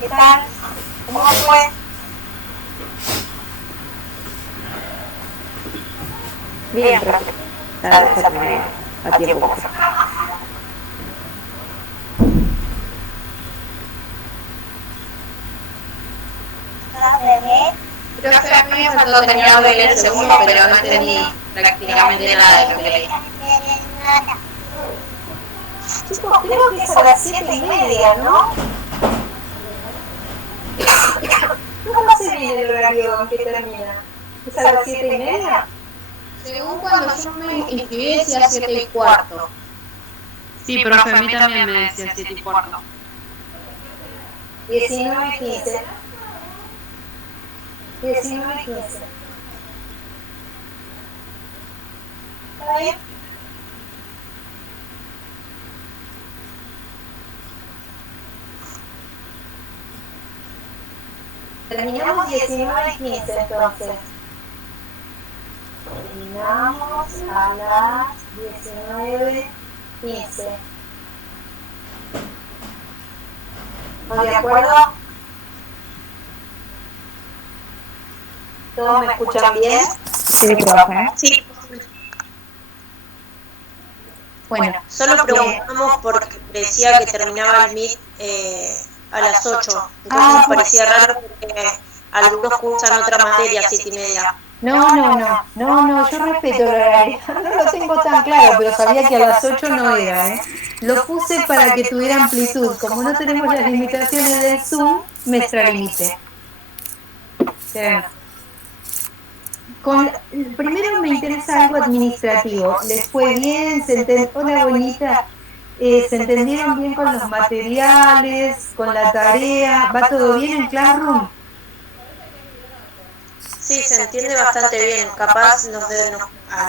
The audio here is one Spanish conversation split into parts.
¿Qué tal? ¿Cómo fue? Bien, profe. La desarmé a tiempo. Profe, a mí me faltó terminar de leer el segundo, pero no entendí prácticamente nada de lo que leí. Chicos, creo que es a las 7:30, ¿no? ¿Cómo se viene el horario en que termina? ¿Es a las 7:30? Según cuando yo me inscribí decía 7:15. Sí, profe, a mí también me decía 7:15. 19:15. 19:15. ¿Está bien? Terminamos 19:15 entonces. Terminamos a las 19:15. ¿Están de acuerdo? ¿Todos me escuchan bien? Sí, profe. Sí. Bueno, solo preguntamos porque decía que terminaba el Meet a las 8. Entonces nos parecía raro porque algunos cursan otra materia a 7:30. No, yo respeto el horario. No lo tengo tan claro, pero sabía que a las 8 no era, ¿eh? Lo puse para que tuviera amplitud. Como no tenemos las limitaciones del Zoom, me extralimité. Primero me interesa algo administrativo. ¿Les fue bien? Hola, bonita. ¿Se entendieron bien con los materiales, con la tarea? ¿Va todo bien en Classroom? Sí, se entiende bastante bien. Capaz, al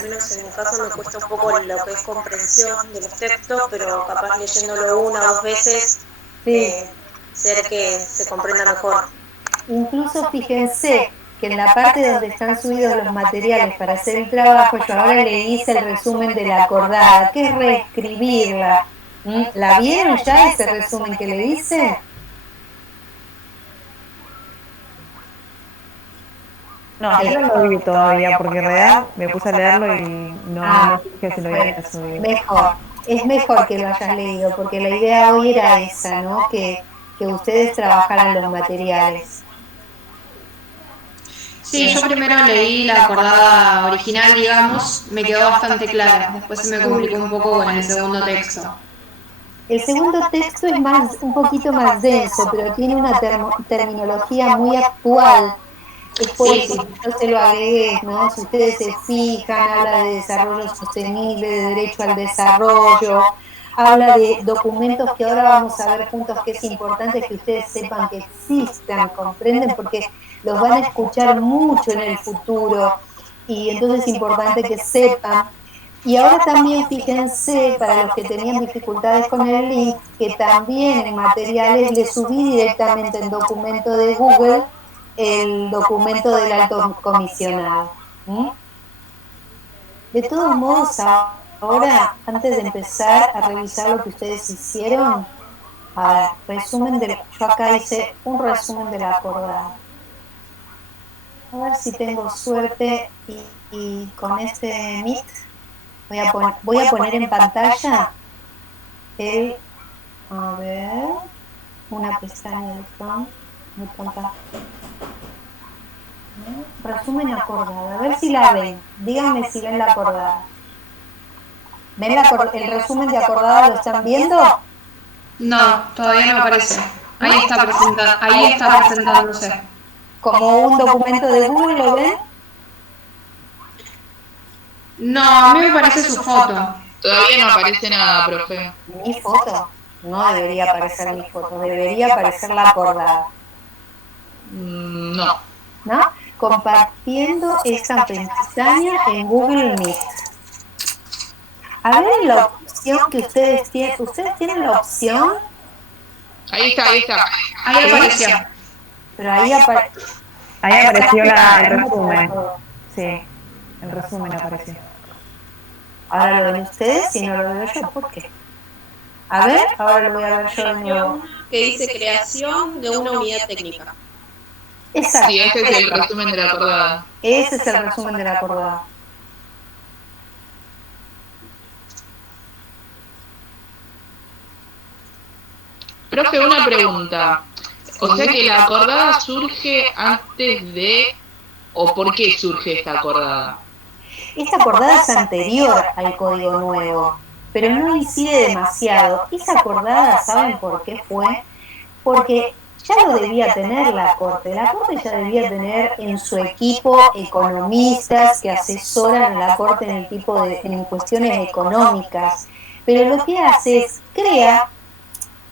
menos en mi caso, me cuesta un poco lo que es comprensión de los textos, pero capaz leyéndolo una o dos veces, ser que se comprenda mejor. Incluso fíjense que en la parte donde están subidos los materiales para hacer el trabajo, yo ahora le hice el resumen de la acordada, que es reescribirla. ¿La vieron ya ese resumen que le hice? No, yo no lo vi todavía porque en realidad me puse a leerlo y no fijé si lo había subido. Mejor, es mejor que lo hayas leído, porque la idea hoy era esa, ¿no? Que ustedes trabajaran los materiales. Sí, yo primero leí la acordada original, digamos, me quedó bastante clara. Después se me complicó un poco con el segundo texto. El segundo texto es un poquito más denso, pero tiene una terminología muy actual. Es por eso que yo se lo agregué, ¿no? Si ustedes se fijan, habla de desarrollo sostenible, de derecho al desarrollo, habla de documentos que ahora vamos a ver juntos que es importante que ustedes sepan que existan, ¿comprenden? Porque los van a escuchar mucho en el futuro y entonces es importante que sepan. Y ahora también fíjense, para los que tenían dificultades con el link, que también en materiales le subí directamente en documento de Google el documento del alto comisionado. De todos modos, ahora, antes de empezar a revisar lo que ustedes hicieron, a ver, yo acá hice un resumen de la acordada. A ver si tengo suerte y con este Meet voy a poner en pantalla a ver, una pestaña de Chrome, resumen acordada, a ver si la ven, díganme si ven la acordada. ¿Ven el resumen de acordada? ¿Lo están viendo? No, todavía no aparece. Ahí está presentándose. ¿Como un documento de Google lo ven? No, a mí me parece su foto. Todavía no aparece nada, profe. ¿Mi foto? No debería aparecer mi foto, debería aparecer la acordada. No. ¿No? Compartiendo esta pestaña en Google Meet. A ver en la opción que ustedes tienen la opción, Ahí está, ahí está. Ahí apareció. pero ahí Ahí apareció el resumen. Sí, el resumen apareció. ahora lo ven ustedes y no lo veo yo. ¿Por qué? A ver, ahora lo voy a ver yo de nuevo. Que dice creación de una unidad técnica. Exacto. Sí, ese es el resumen de la acordada. Ese es el resumen de la acordada. Profe, una pregunta. O sea que la acordada surge antes de... ¿O por qué surge esta acordada? Esta acordada es anterior al Código Nuevo, pero no incide demasiado. Esa acordada, ¿saben por qué fue? Porque ya lo debía tener la Corte. La Corte ya debía tener en su equipo economistas que asesoran a la Corte en cuestiones económicas. Pero lo que hace es crea.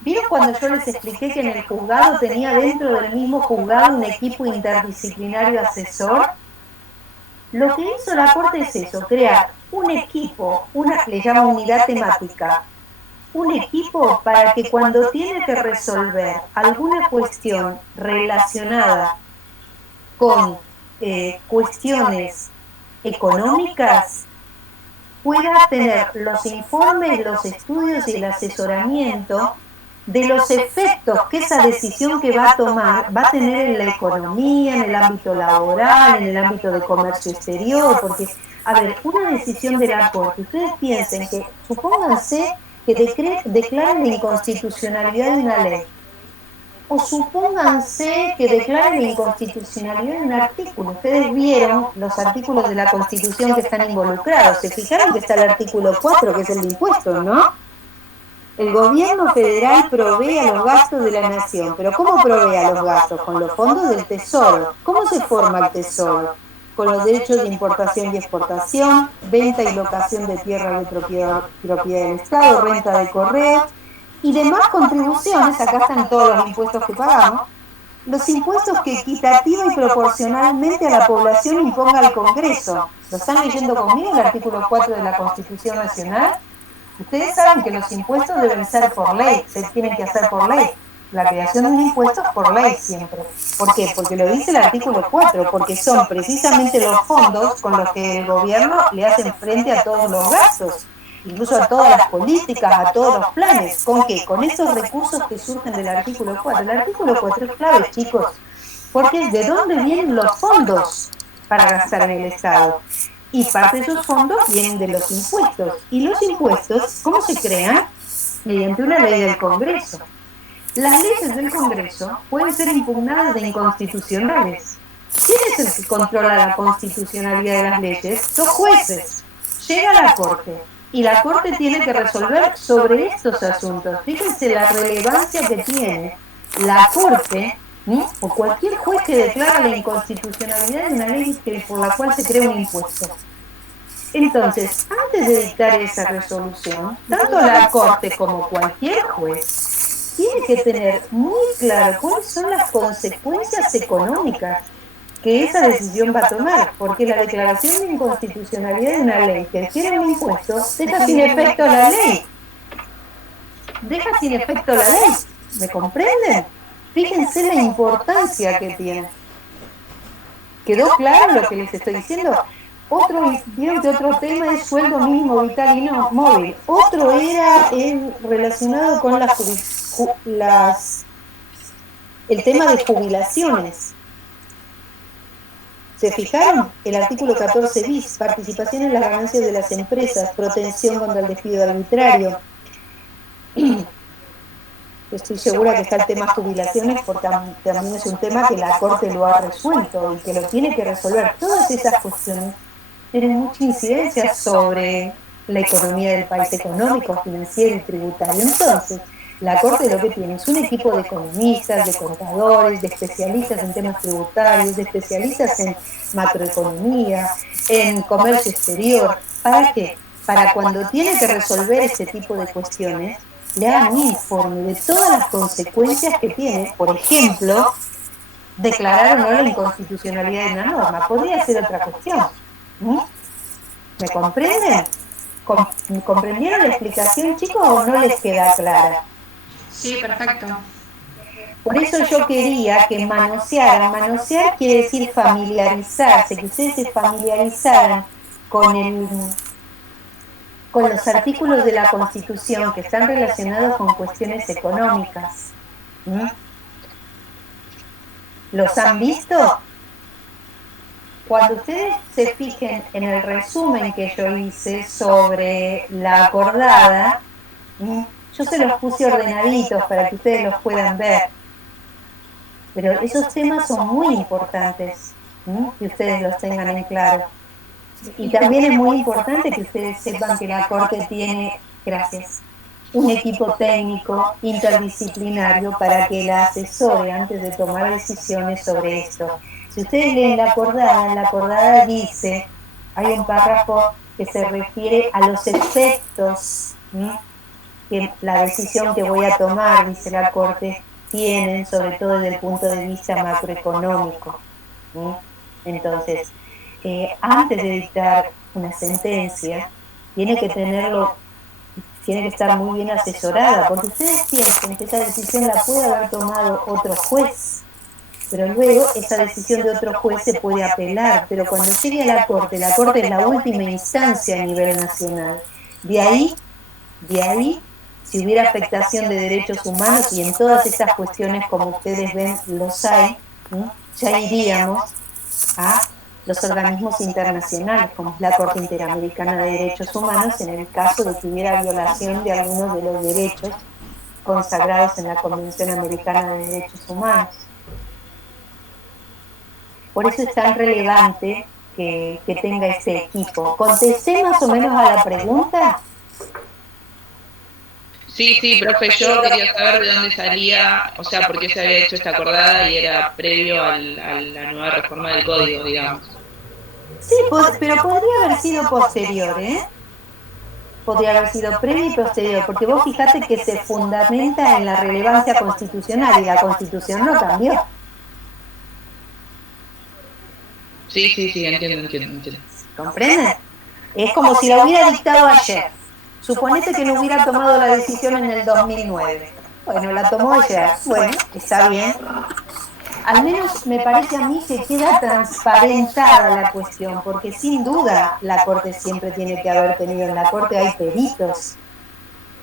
¿Vieron cuando yo les expliqué que en el juzgado tenía dentro del mismo juzgado un equipo interdisciplinario asesor? Lo que hizo la Corte es eso, crear un equipo, le llama unidad temática, un equipo para que cuando tiene que resolver alguna cuestión relacionada con cuestiones económicas, pueda tener los informes, los estudios y el asesoramiento de los efectos que esa decisión que va a tomar va a tener en la economía, en el ámbito laboral, en el ámbito de comercio exterior, porque, a ver, una decisión de la Corte, ustedes piensen que, supónganse que declaren la inconstitucionalidad de una ley, o supónganse que declaren la inconstitucionalidad de un artículo. Ustedes vieron los artículos de la Constitución que están involucrados, se fijaron que está el artículo 4, que es el de impuestos, ¿no? El gobierno federal provee a los gastos de la nación, pero ¿cómo provee a los gastos? Con los fondos del tesoro. ¿Cómo se forma el tesoro? Con los derechos de importación y exportación, venta y locación de tierra de propiedad del Estado, renta de correos y demás contribuciones. Acá están todos los impuestos que pagamos. Los impuestos que equitativa y proporcionalmente a la población imponga el Congreso. ¿Lo están leyendo conmigo el artículo 4 de la Constitución Nacional? Ustedes saben que los impuestos deben ser por ley, se tienen que hacer por ley. La creación de un impuesto es por ley siempre. ¿Por qué? Porque lo dice el artículo 4, porque son precisamente los fondos con los que el gobierno le hacen frente a todos los gastos, incluso a todas las políticas, a todos los planes. ¿Con qué? Con esos recursos que surgen del artículo 4. El artículo 4 es clave, chicos, porque es de dónde vienen los fondos para gastar en el Estado. Y parte de esos fondos vienen de los impuestos. Y los impuestos, ¿cómo se crean? Mediante una ley del Congreso. Las leyes del Congreso pueden ser impugnadas de inconstitucionales. ¿Quién es el que controla la constitucionalidad de las leyes? Los jueces. Llega a la Corte y la Corte tiene que resolver sobre estos asuntos. Fíjense la relevancia que tiene la Corte, ¿no? O cualquier juez que declara la inconstitucionalidad de una ley por la cual se crea un impuesto. Entonces, antes de dictar esa resolución, tanto la Corte como cualquier juez tiene que tener muy claro cuáles son las consecuencias económicas que esa decisión va a tomar, porque la declaración de inconstitucionalidad de una ley que requiere un impuesto deja sin efecto la ley. Deja sin efecto la ley. ¿Me comprenden? Fíjense la importancia que tiene. ¿Quedó claro lo que les estoy diciendo? Vieron que otro tema es sueldo mínimo vital y no móvil. Otro era relacionado con el tema de jubilaciones. ¿Se fijaron? El artículo 14 bis, participación en las ganancias de las empresas, protección contra el despido arbitrario. Estoy segura que está el tema jubilaciones porque también es un tema que la Corte lo ha resuelto y que lo tiene que resolver. Todas esas cuestiones tienen mucha incidencia sobre la economía del país, económico, financiero y tributario. Entonces, la Corte lo que tiene es un equipo de economistas, de contadores, de especialistas en temas tributarios, de especialistas en macroeconomía, en comercio exterior. ¿Para qué? Para cuando tiene que resolver este tipo de cuestiones, le hagan un informe de todas las consecuencias que tiene, por ejemplo, declarar o no la inconstitucionalidad de una norma. Podría ser otra cuestión. ¿Me comprenden? ¿Comprendieron la explicación, chicos, o no les queda clara? Sí, perfecto. Por eso yo quería que manosearan. Manosear quiere decir familiarizarse, que ustedes se familiarizaran con los artículos de la Constitución que están relacionados con cuestiones económicas. ¿Mm? ¿Los han visto? Cuando ustedes se fijen en el resumen que yo hice sobre la acordada, yo se los puse ordenaditos para que ustedes los puedan ver. Pero esos temas son muy importantes, que ustedes los tengan en claro. Y también es muy importante que ustedes sepan que la Corte tiene, gracias, un equipo técnico interdisciplinario para que la asesore antes de tomar decisiones sobre esto. Si ustedes leen la acordada dice, hay un párrafo que se refiere a los efectos que la decisión que voy a tomar, dice la Corte, tienen, sobre todo desde el punto de vista macroeconómico. Entonces, antes de dictar una sentencia, tiene que estar muy bien asesorada, porque ustedes piensan que esa decisión la puede haber tomado otro juez, pero luego esa decisión de otro juez se puede apelar, pero cuando llegue a la Corte es la última instancia a nivel nacional. De ahí, si hubiera afectación de derechos humanos, y en todas estas cuestiones, como ustedes ven, los hay, ya iríamos a los organismos internacionales, como es la Corte Interamericana de Derechos Humanos, en el caso de que hubiera violación de algunos de los derechos consagrados en la Convención Americana de Derechos Humanos. Por eso es tan relevante que tenga este equipo. ¿Contesté más o menos a la pregunta? Sí, profe, yo quería saber de dónde salía, o sea, por qué se había hecho esta acordada y era previo a la nueva reforma del código, digamos. Sí, pero podría haber sido posterior, ¿eh? Podría haber sido previo y posterior, porque vos fijate que se fundamenta en la relevancia constitucional y la Constitución no cambió. Sí, entiendo. ¿Comprenden? Es como si la hubiera dictado ayer. Suponete que no hubiera tomado la decisión en el 2009. Bueno, la tomó ayer. Bueno, está bien. Al menos me parece a mí que queda transparentada la cuestión, porque sin duda la Corte siempre tiene que haber tenido, en la Corte hay peritos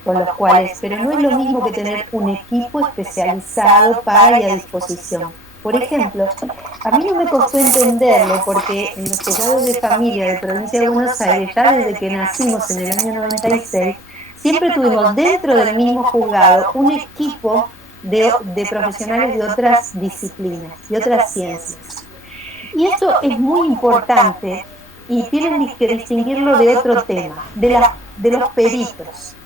con los cuales, pero no es lo mismo que tener un equipo especializado para y a disposición. Por ejemplo, a mí no me costó entenderlo porque en los juzgados de familia de Provincia de Buenos Aires, ya desde que nacimos en el año 96, siempre tuvimos dentro del mismo juzgado un equipo de profesionales de otras disciplinas, de otras ciencias. Y esto es muy importante y tienen que distinguirlo de otro tema, de los peritos.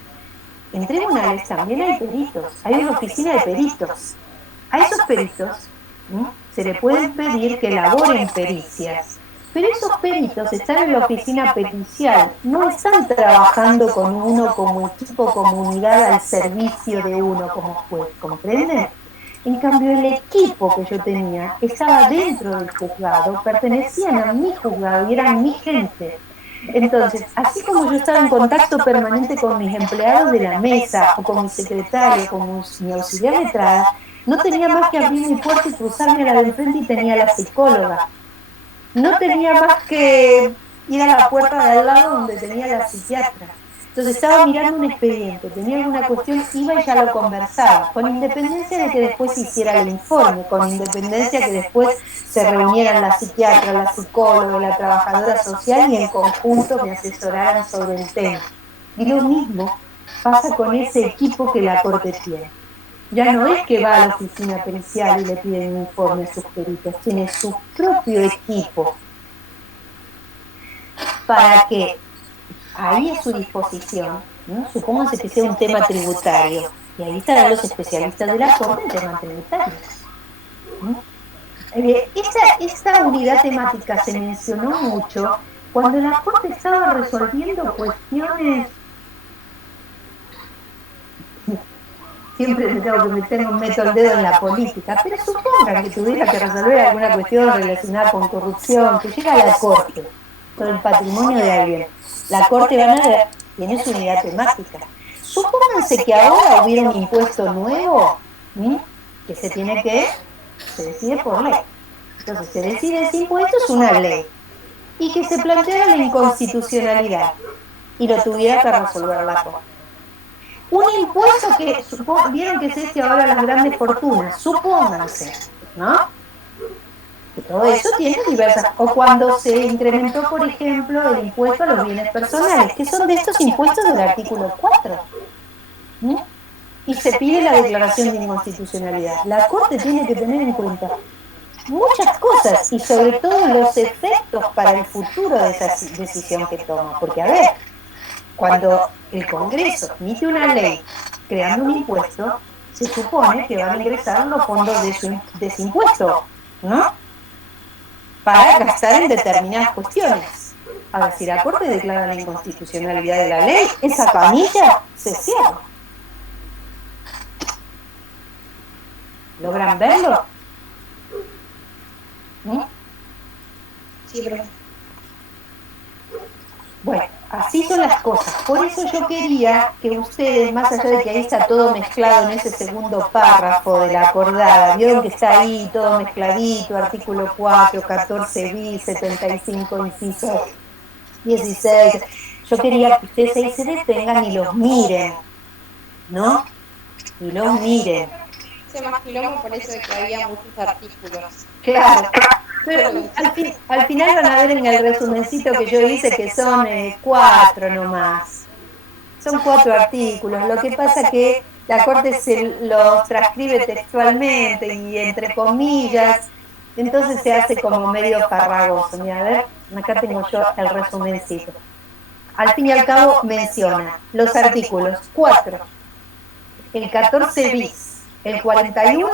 En tribunales también hay peritos, hay una oficina de peritos. A esos peritos se le puede pedir que elaboren pericias, pero esos peritos están en la oficina pericial, no están trabajando con uno como equipo, como unidad al servicio de uno como juez, ¿comprenden? En cambio, el equipo que yo tenía estaba dentro del juzgado, pertenecían a mi juzgado y eran mi gente. Entonces, así como yo estaba en contacto permanente con mis empleados de la mesa, o con mi secretario, con mi auxiliar de entrada, no tenía más que abrir mi puerta y cruzarme a la de enfrente y tenía a la psicóloga. No tenía más que ir a la puerta de al lado donde tenía la psiquiatra. Entonces estaba mirando un expediente, tenía alguna cuestión, iba y ya lo conversaba, con independencia de que después se hiciera el informe, con independencia que después se reunieran la psiquiatra, la psicóloga, la trabajadora social y en conjunto me asesoraran sobre el tema. Y lo mismo pasa con ese equipo que la Corte tiene. Ya no es que va a la oficina pericial y le piden un informe a sus peritos, tiene su propio equipo para que ahí a su disposición, ¿no? Supónganse que sea un tema tributario, y ahí estarán los especialistas de la Corte en temas tributarios. Esta unidad temática se mencionó mucho cuando la Corte estaba resolviendo cuestiones. Siempre me tengo que meto el dedo en la política, pero supongan que tuviera que resolver alguna cuestión relacionada con corrupción, que llega a la Corte, con el patrimonio de alguien. La Corte tiene su unidad temática. Supónganse que ahora hubiera un impuesto nuevo, que se decide por ley. Entonces se decide ese impuesto, es una ley, y que se planteara la inconstitucionalidad y lo tuviera que resolver la Corte. Un impuesto que, vieron que es ahora las grandes fortunas, supónganse, ¿no? Que todo eso tiene diversas, o cuando se incrementó, por ejemplo, el impuesto a los bienes personales, que son de estos impuestos del artículo 4, ¿no? Y se pide la declaración de inconstitucionalidad. La Corte tiene que tener en cuenta muchas cosas y sobre todo los efectos para el futuro de esa decisión que toma. Porque, a ver, cuando el Congreso emite una ley creando un impuesto, se supone que van a ingresar los fondos de ese impuesto, ¿no? Para gastar en determinadas cuestiones. A ver, si la Corte declara la inconstitucionalidad de la ley, esa camilla se cierra. ¿Logran verlo? Sí, pero... Bueno, así son las cosas. Por eso yo quería que ustedes, más allá de que ahí está todo mezclado en ese segundo párrafo de la acordada, vieron que está ahí todo mezcladito, artículo 4, 14 bis, 75, inciso 16. Yo quería que ustedes ahí se detengan y los miren, ¿no? Y los miren. Se más quilombo por eso de que había muchos artículos. Claro, pero al final van a ver en el resumencito que yo hice que son 4 nomás. Son 4 artículos. Lo que pasa que la Corte se los transcribe textualmente y entre comillas, entonces se hace como medio farragoso. Mira, a ver, acá tengo yo el resumencito. Al fin y al cabo menciona los artículos 4, el 14 bis, el 41,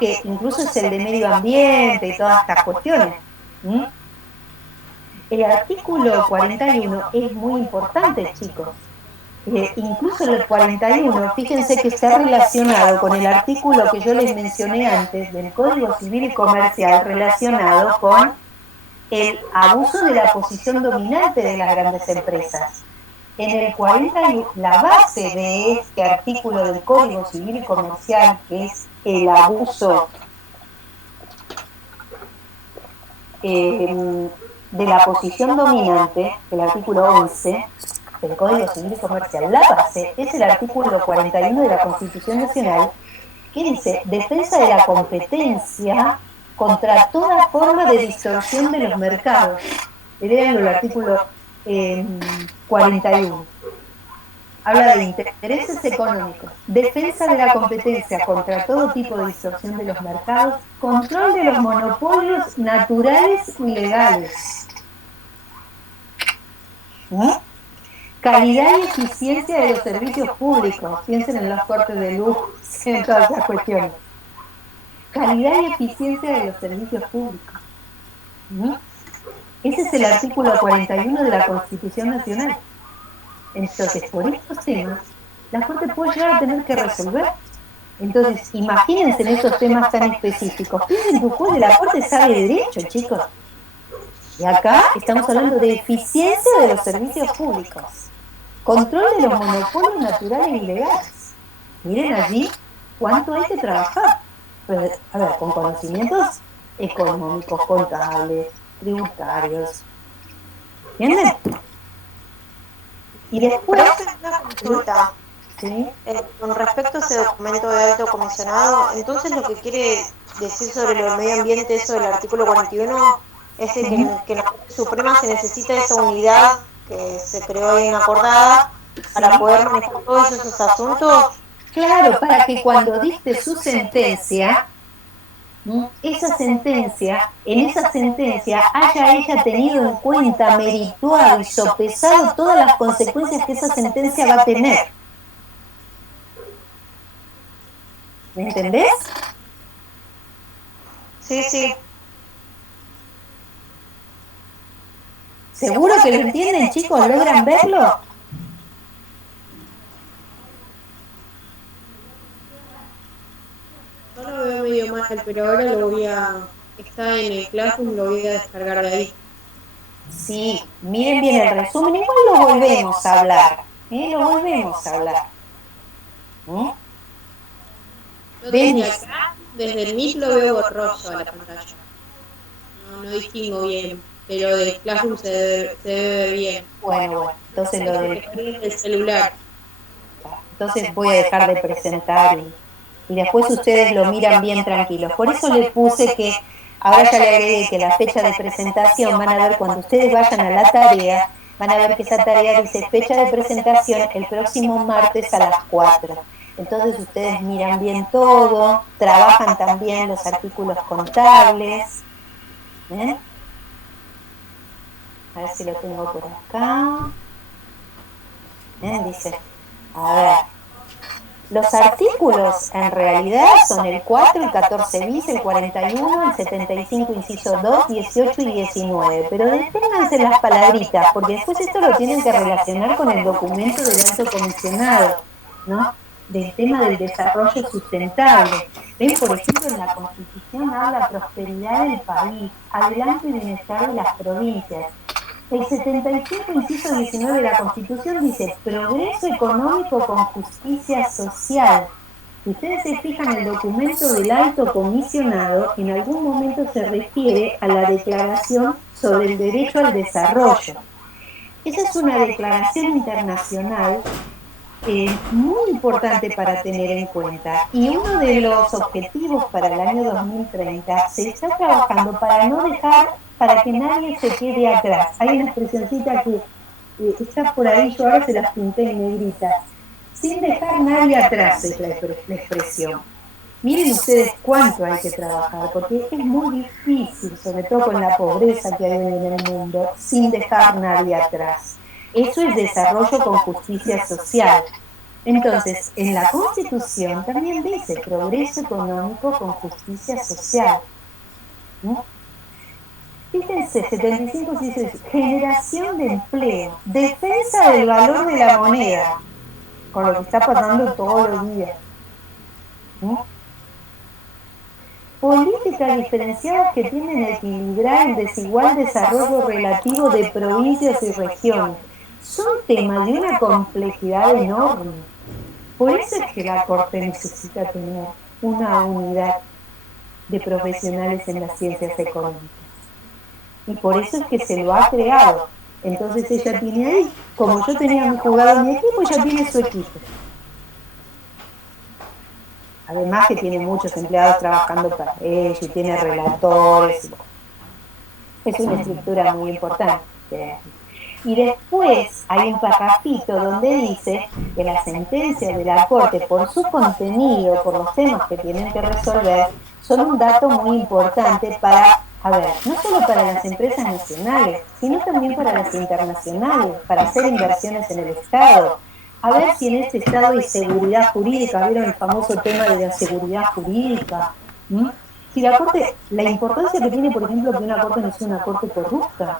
que incluso es el de medio ambiente y todas estas cuestiones. El artículo 41 es muy importante, chicos. Incluso el 41, fíjense que está relacionado con el artículo que yo les mencioné antes del Código Civil y Comercial, relacionado con el abuso de la posición dominante de las grandes empresas. En el 41, la base de este artículo del Código Civil y Comercial, que es el abuso de la posición dominante, el artículo 11 del Código Civil y Comercial, la base es el artículo 41 de la Constitución Nacional, que dice: defensa de la competencia contra toda forma de distorsión de los mercados. Léanlo, el artículo 41. Habla de intereses económicos, defensa de la competencia contra todo tipo de distorsión de los mercados, control de los monopolios naturales y legales, calidad y eficiencia de los servicios públicos. Piensen en los cortes de luz, en todas esas cuestiones. Calidad y eficiencia de los servicios públicos. Ese es el artículo 41 de la Constitución Nacional. Entonces, por estos temas, la Corte puede llegar a tener que resolver. Entonces, imagínense en estos temas tan específicos. Piensen que un juez de la Corte sabe derecho, chicos. Y acá estamos hablando de eficiencia de los servicios públicos, control de los monopolios naturales y legales. Miren allí cuánto hay que trabajar. Pues, a ver, con conocimientos económicos, contables, tributarios. ¿Entienden? Y después, una consulta. ¿sí? Con respecto a ese documento de alto comisionado, entonces lo que quiere decir sobre el medio ambiente, eso del artículo 41, es que en la Corte Suprema se necesita esa unidad que se creó en acordada para poder manejar todos esos asuntos. Claro, para que cuando dicte su sentencia, en esa sentencia haya ella tenido en cuenta, merituado y sopesado todas las consecuencias que esa sentencia va a tener. ¿Me entendés? Sí, sí. ¿Seguro que lo entienden, chicos? ¿Logran verlo? Yo lo veo medio mal, pero ahora lo voy a... Está en el Classroom, lo voy a descargar de ahí. Sí, miren bien el resumen, igual lo volvemos a hablar, lo volvemos a hablar. Yo ¿Ven? desde acá, desde el Meet lo veo borroso a la pantalla. No distingo bien, pero de Classroom se ve bien. Bueno, entonces lo de... El celular. Entonces voy a dejar de presentar y después ustedes lo miran bien tranquilos. Por eso le puse que, ahora ya le agregué que la fecha de presentación, van a ver cuando ustedes vayan a la tarea, van a ver que esa tarea dice fecha de presentación el próximo martes a las 4. Entonces ustedes miran bien todo, trabajan también los artículos contables. A ver si lo tengo por acá. Dice, a ver, los artículos en realidad son el 4, el 14 bis, el 41, el 75 inciso 2, 18 y 19, pero deténganse las palabritas, porque después esto lo tienen que relacionar con el documento del alto comisionado, ¿no? Del tema del desarrollo sustentable. Ven, por ejemplo, en la Constitución habla prosperidad del país, adelanto y bienestar de las provincias. El 75, inciso 19 de la Constitución dice progreso económico con justicia social. Si ustedes se fijan, el documento del alto comisionado en algún momento se refiere a la Declaración sobre el Derecho al Desarrollo. Esa es una declaración internacional muy importante para tener en cuenta. Y uno de los objetivos para el año 2030 se está trabajando para no dejar, para que nadie se quede atrás. Hay una expresioncita que está por ahí, yo ahora se las pinté en negrita. Sin dejar nadie atrás es la expresión. Miren ustedes cuánto hay que trabajar, porque es muy difícil, sobre todo con la pobreza que hay hoy en el mundo, sin dejar nadie atrás. Eso es desarrollo con justicia social. Entonces, en la Constitución también dice progreso económico con justicia social. ¿No? Fíjense, 75 dice generación de empleo, defensa del valor de la moneda, con lo que está pasando todos los días. ¿No? Políticas diferenciadas que tienden a equilibrar el desigual desarrollo relativo de provincias y regiones. Son temas de una complejidad enorme. Por eso es que la Corte necesita tener una unidad de profesionales en las ciencias económicas. Y por eso es que se lo ha creado. Entonces ella tiene ahí, como yo tenía jugado mi equipo, ella tiene su equipo. Además que tiene muchos empleados trabajando para ella y tiene relatores. Es una estructura muy importante. Y después hay un parrafito donde dice que las sentencias de la Corte, por su contenido, por los temas que tienen que resolver, son un dato muy importante para, no solo para las empresas nacionales, sino también para las internacionales, para hacer inversiones en el Estado. A ver si en este Estado hay seguridad jurídica. ¿Vieron el famoso tema de la seguridad jurídica? Si la Corte, la importancia que tiene, por ejemplo, que una Corte no sea una Corte corrupta.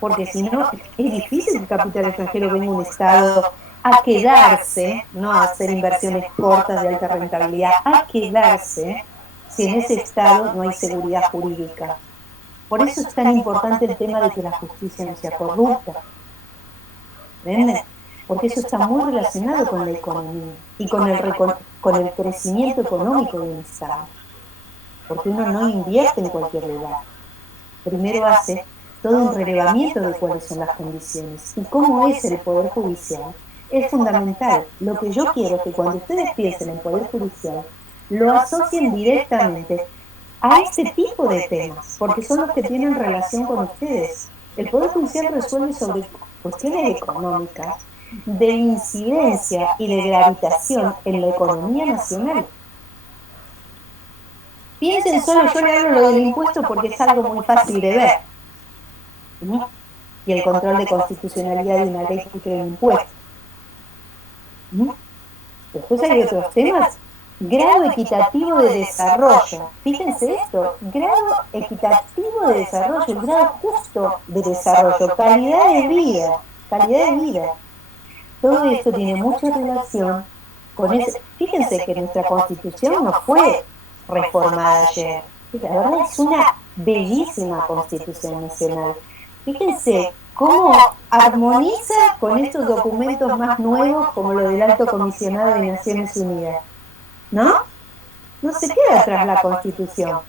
Porque si no, es difícil que el capital extranjero venga a un Estado a quedarse, no a hacer inversiones cortas de alta rentabilidad, a quedarse si en ese Estado no hay seguridad jurídica. Por eso es tan importante el tema de que la justicia no sea corrupta. ¿Ven? Porque eso está muy relacionado con la economía y con el crecimiento económico de un Estado. Porque uno no invierte en cualquier lugar. Primero hace todo un relevamiento de cuáles son las condiciones y cómo es el Poder Judicial. Es fundamental. Lo que yo quiero es que cuando ustedes piensen en Poder Judicial, lo asocien directamente a este tipo de temas, porque son los que tienen relación con ustedes. El Poder Judicial resuelve sobre cuestiones económicas, de incidencia y de gravitación en la economía nacional. Piensen solo, yo le hablo lo del impuesto porque es algo muy fácil de ver. ¿No? Y el control de constitucionalidad de una ley que crea un impuesto. ¿No? Después hay otros temas. Grado equitativo de desarrollo. Fíjense esto, grado equitativo de desarrollo, el grado justo de desarrollo, calidad de vida. Todo esto tiene mucha relación con eso. Fíjense que nuestra Constitución no fue reformada ayer. La verdad es una bellísima Constitución Nacional. Fíjense cómo armoniza con estos documentos más nuevos como lo del Alto Comisionado de Naciones Unidas, ¿no? No se queda atrás la Constitución.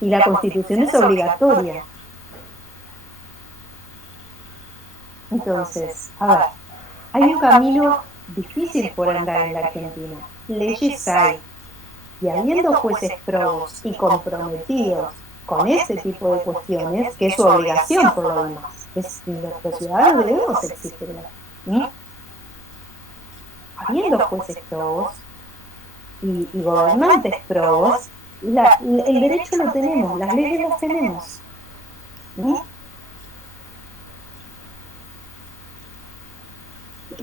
Y la Constitución es obligatoria. Entonces, a ver, hay un camino difícil por andar en la Argentina. Leyes hay. Y habiendo jueces probos y comprometidos con este tipo de cuestiones, que es su obligación por lo demás, los ciudadanos debemos existir. Habiendo jueces probos y gobernantes probos, el derecho lo tenemos, las leyes las tenemos.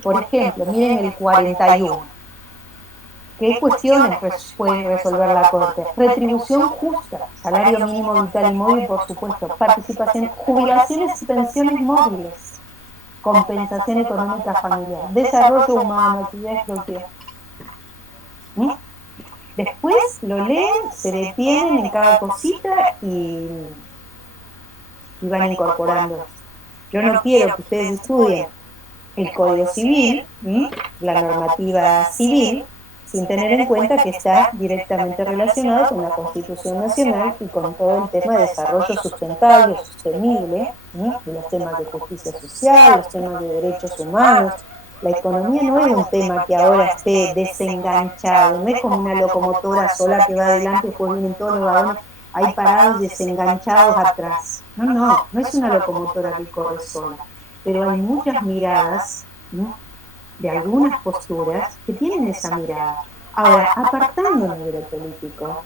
Por ejemplo, miren el 41. ¿Qué cuestiones puede resolver la Corte? Retribución justa, salario mínimo vital y móvil, por supuesto, participación, jubilaciones y pensiones móviles, compensación económica familiar, desarrollo humano, actividades productivas. Después lo leen, se detienen en cada cosita y van incorporando. Yo no quiero que ustedes estudien el Código Civil, la normativa civil, sin tener en cuenta que está directamente relacionado con la Constitución Nacional y con todo el tema de desarrollo sustentable, sostenible, y los temas de justicia social, los temas de derechos humanos. La economía no es un tema que ahora esté desenganchado, no es como una locomotora sola que va adelante y después vienen todos los vagones ahí parados desenganchados atrás. No es una locomotora que corre sola, pero hay muchas miradas, de algunas posturas que tienen esa mirada. Ahora, apartándonos de lo político,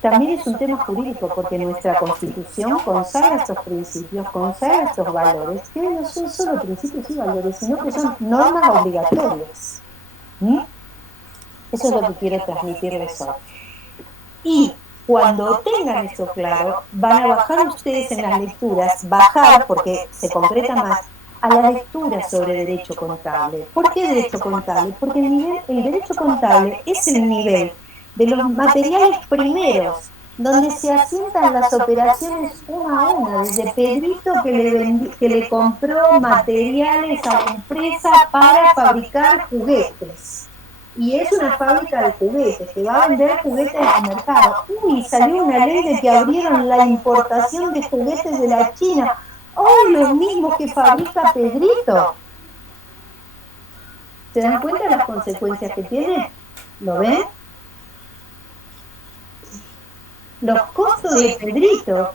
también es un tema jurídico, porque nuestra Constitución consagra estos principios, consagra estos valores, que no son solo principios y valores, sino que son normas obligatorias. Eso es lo que quiero transmitirles hoy. Y cuando tengan esto claro, van a bajar ustedes en las lecturas, porque se concreta más, a la lectura sobre derecho contable. ¿Por qué derecho contable? Porque el derecho contable es el nivel de los materiales primeros, donde se asientan las operaciones una a una, desde Pedrito que le compró materiales a la empresa para fabricar juguetes. Y es una fábrica de juguetes, que va a vender juguetes al mercado. Uy, salió una ley de que abrieron la importación de juguetes de la China. ¡Oh, los mismos que fabrica Pedrito! ¿Se dan cuenta de las consecuencias que tiene? ¿Lo ven? Los costos de Pedrito,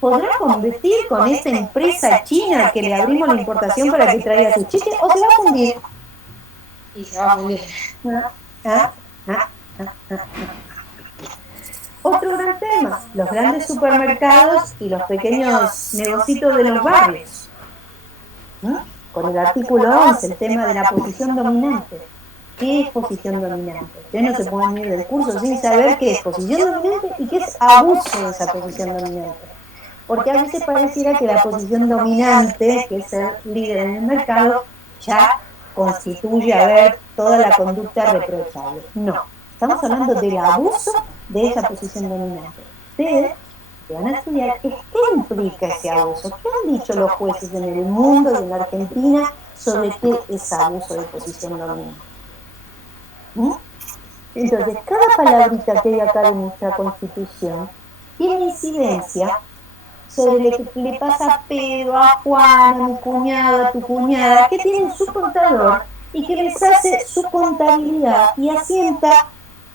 ¿podrá competir con esa empresa china que le abrimos la importación para que traiga sus chistes? ¿O se va a fundir? Y se va a fundir. Otro gran tema, los grandes supermercados y los pequeños negocios de los barrios. Con el artículo 11, el tema de la posición dominante. ¿Qué es posición dominante? Ustedes no se pueden ir del curso sin saber qué es posición dominante y qué es abuso de esa posición dominante. Porque a veces pareciera que la posición dominante, que es ser líder en el mercado, ya constituye toda la conducta reprochable. No, estamos hablando del abuso de esa posición dominante. Ustedes que van a estudiar es qué implica ese abuso. ¿Qué han dicho los jueces en el mundo y en la Argentina sobre qué es abuso de posición dominante? Entonces, cada palabrita que hay acá de nuestra Constitución tiene incidencia sobre lo que le pasa a Pedro, a Juan, a mi cuñado, a tu cuñada, que tienen su contador y que les hace su contabilidad y asienta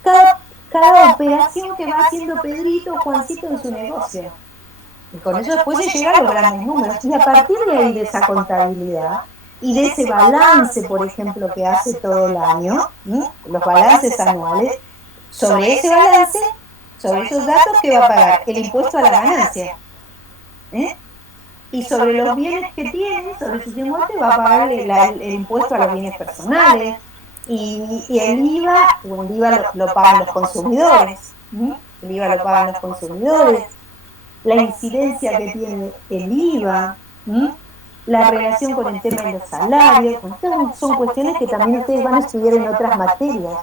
cada operación que va haciendo Pedrito o Juancito en su negocio. Y con eso después se llega a los grandes números. Y a partir de ahí, de esa contabilidad y de ese balance, por ejemplo, que hace todo el año, los balances anuales, sobre ese balance, sobre esos datos, ¿qué va a pagar? El impuesto a la ganancia. Y sobre los bienes que tiene, sobre sus inmuebles, va a pagar el impuesto a los bienes personales. Y el IVA, el IVA lo pagan los consumidores. El IVA lo pagan los consumidores. La incidencia que tiene el IVA, la relación con el tema de los salarios. Estas son cuestiones que también ustedes van a estudiar en otras materias.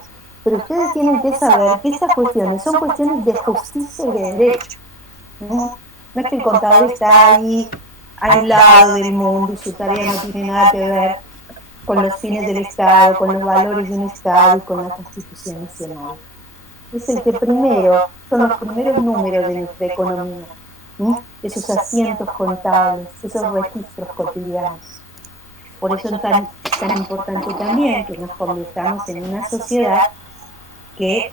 pero ustedes tienen que saber que esas cuestiones son cuestiones de justicia y de derecho. No es que el contador está ahí aislado del mundo y su tarea no tiene nada que ver con los fines del Estado, con los valores de un Estado y con la Constitución Nacional. Es el que primero, son los primeros números de nuestra economía, esos asientos contables, esos registros cotidianos. Por eso es tan importante también que nos convirtamos en una sociedad que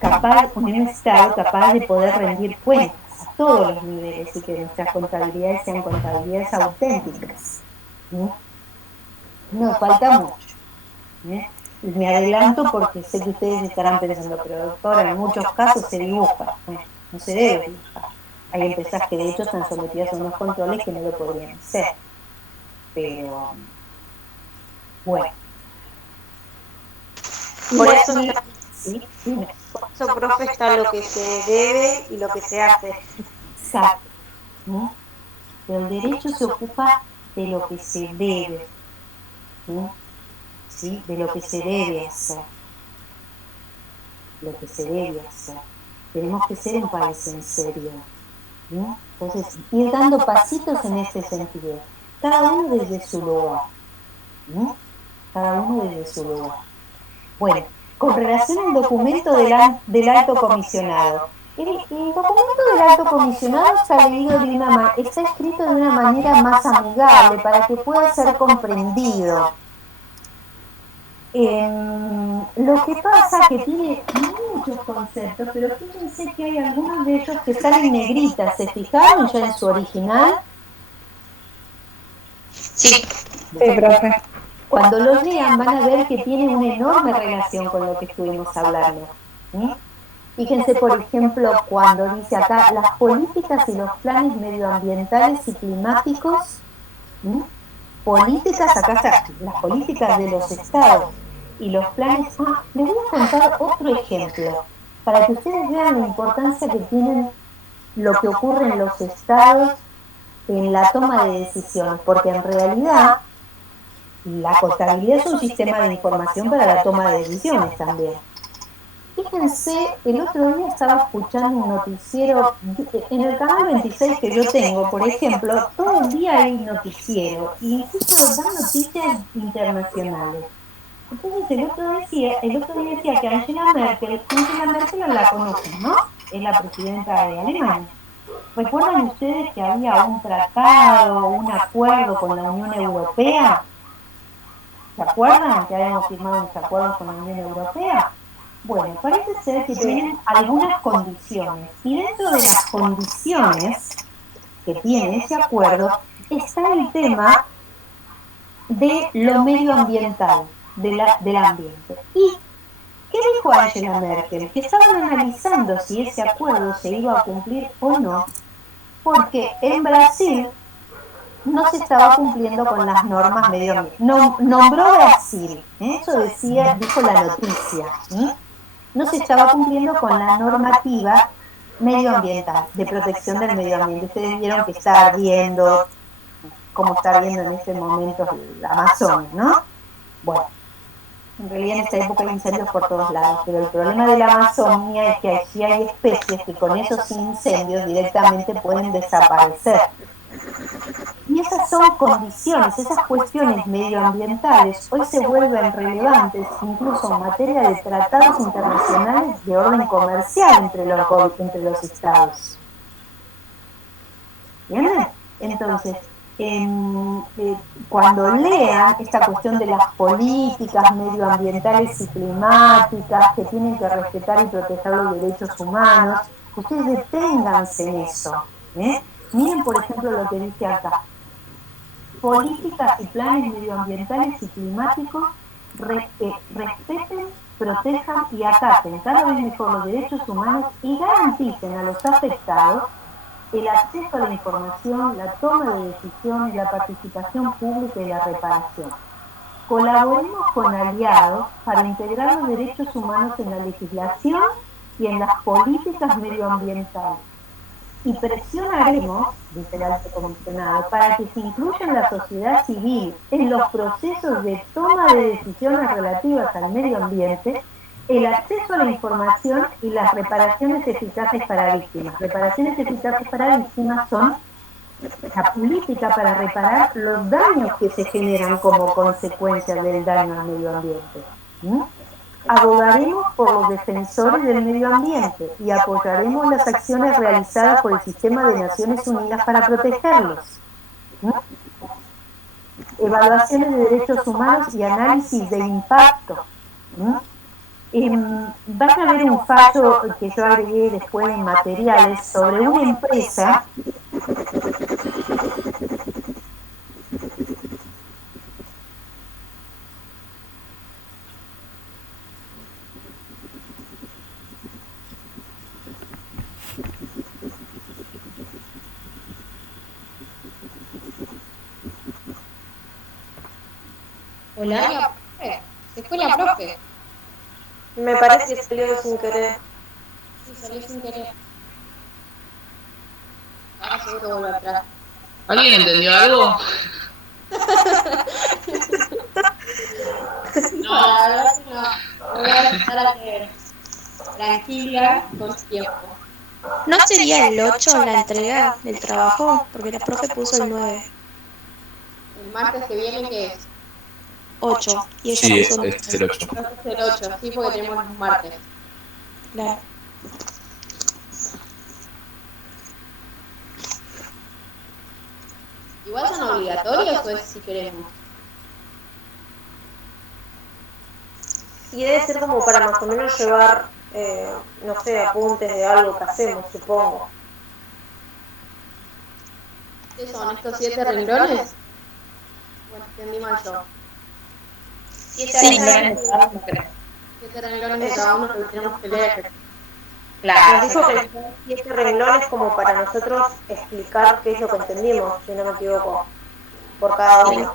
en un Estado capaz de poder rendir cuentas a todos los niveles y que nuestras contabilidades sean contabilidades auténticas. Nos falta mucho. Me adelanto porque sé que ustedes estarán pensando, pero doctora, en muchos casos se dibuja. No se debe dibujar. Hay empresas que de hecho están sometidas a unos controles que no lo podrían hacer. Pero, bueno. Por eso, ¿sí? Dime. por eso, profe, está lo que se debe y lo que se hace. Exacto. Pero el derecho se ocupa de lo que se debe. ¿Sí? De lo que se debe hacer. Lo que se debe hacer. Tenemos que ser un país en serio. Entonces, ir dando pasitos en este sentido. Cada uno desde su lugar. Cada uno desde su lugar. Bueno, con relación al documento del alto comisionado. El documento del alto comisionado está escrito de una manera más amigable para que pueda ser comprendido. Lo que pasa es que tiene muchos conceptos, pero fíjense que hay algunos de ellos que salen negritas. ¿Se fijaron ya en su original? Sí. Sí, profe. Cuando los lean van a ver que tiene una enorme relación con lo que estuvimos hablando. Fíjense, por ejemplo, cuando dice acá las políticas y los planes medioambientales y climáticos, políticas, acá está, las políticas de los estados y los planes. Les voy a contar otro ejemplo, para que ustedes vean la importancia que tienen lo que ocurre en los estados en la toma de decisiones, porque en realidad la contabilidad es un sistema de información para la toma de decisiones también. Fíjense, el otro día estaba escuchando un noticiero, en el canal 26 que yo tengo, por ejemplo, todo el día hay noticiero, y incluso dan noticias internacionales. Entonces el otro día decía que Angela Merkel la conocen, ¿no? Es la presidenta de Alemania. ¿Recuerdan ustedes que había un tratado, un acuerdo con la Unión Europea? ¿Se acuerdan que habíamos firmado unos acuerdos con la Unión Europea? Bueno, parece ser que tienen algunas condiciones, y dentro de las condiciones que tiene ese acuerdo está el tema de lo medioambiental, del ambiente. ¿Y qué dijo Angela Merkel? Que estaban analizando si ese acuerdo se iba a cumplir o no, porque en Brasil no se estaba cumpliendo con las normas medioambientales. Nombró Brasil, eso dijo la noticia. No se estaba cumpliendo con la normativa medioambiental, de protección del medio ambiente. Ustedes vieron que está ardiendo, como está ardiendo en este momento la Amazonia, ¿no? Bueno, en realidad en esta época hay incendios por todos lados, pero el problema de la Amazonia es que allí hay especies que con esos incendios directamente pueden desaparecer. Y esas son condiciones, esas cuestiones medioambientales hoy se vuelven relevantes incluso en materia de tratados internacionales de orden comercial entre los estados. ¿Entienden? Entonces, cuando lean esta cuestión de las políticas medioambientales y climáticas que tienen que respetar y proteger los derechos humanos, ustedes deténganse en eso. Miren, por ejemplo, lo que dice acá. Políticas y planes medioambientales y climáticos respeten, protejan y acaten cada vez mejor los derechos humanos y garanticen a los afectados el acceso a la información, la toma de decisiones, la participación pública y la reparación. Colaboremos con aliados para integrar los derechos humanos en la legislación y en las políticas medioambientales. Y presionaremos, dice el alto comisionado, para que se incluya la sociedad civil en los procesos de toma de decisiones relativas al medio ambiente el acceso a la información y las reparaciones eficaces para víctimas. Reparaciones eficaces para víctimas son la política para reparar los daños que se generan como consecuencia del daño al medio ambiente. Abogaremos por los defensores del medio ambiente y apoyaremos las acciones realizadas por el Sistema de Naciones Unidas para protegerlos. Evaluaciones de derechos humanos y análisis de impacto. Van a ver un fallo que yo agregué después en materiales sobre una empresa Hola, profe. Se fue la profe. Me parece que salió sin querer. Sí, salió sin querer. Ahora seguro vuelve atrás. ¿Alguien entendió algo? No, la verdad que no. Voy a estar a leer. Tranquila, con tiempo. ¿No sería el 8 la entrega del trabajo? Porque la profe puso el 9. El martes que viene, ¿qué es? 8. Y ella Sí, puso es el 8. Entonces el 8, sí, porque tenemos los martes. Claro. ¿Igual son obligatorios o es si queremos? Y debe ser como para más o menos llevar, no sé, apuntes de algo que hacemos, supongo. ¿Qué son estos 7 renglones? Bueno, entendí mal yo. 7 renglones renglones. de cada uno, creo. 7 renglones de cada uno que tenemos que leer. Nos dijo que son 7 renglones como para nosotros explicar qué es lo que entendimos, si no me equivoco, por cada uno.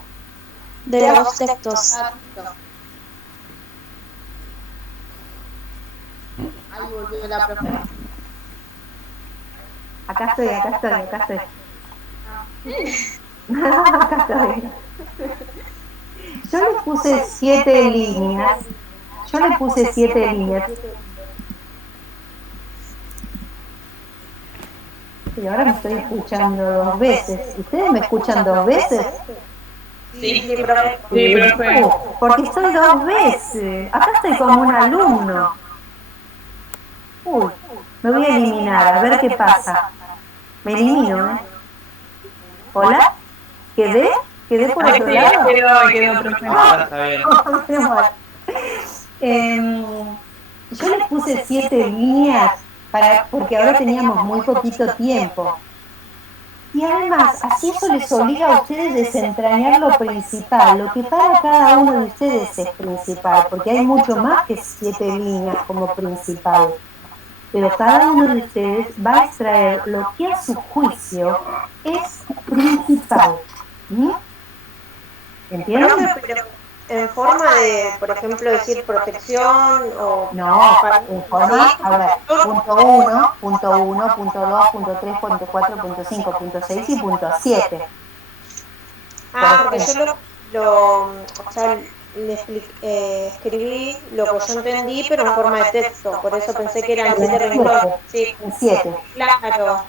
De los textos. Ah, listo. Ahí volvió la profe. Acá estoy. Acá estoy. Yo le puse 7 líneas. Y ahora me estoy escuchando 2 veces. ¿Ustedes me escuchan 2 veces? Sí, profe. Sí, profe. Porque estoy 2 veces. Acá estoy como un alumno. Uy, me voy a eliminar, a ver qué pasa. Me elimino, ¿eh? ¿Hola? ¿Quedé? ¿Quedé por otro lado? Quedó, profe. Ahora está bien. Yo le puse 7 líneas porque ahora teníamos muy poquito tiempo. Y además, así eso les obliga a ustedes a desentrañar lo principal, lo que para cada uno de ustedes es principal, porque hay mucho más que 7 líneas como principal. Pero cada uno de ustedes va a extraer lo que a su juicio es principal. ¿Entienden? Profe, pero en forma de, por ejemplo, decir protección o... No, en forma, a ver, punto 1, punto 1, punto 2, punto 3, punto 4, punto 5, punto 6 y punto 7. Ah, porque yo o sea, escribí lo que yo entendí, pero en forma de texto, por eso pensé que eran 7 renglones. Sí, En 7. claro.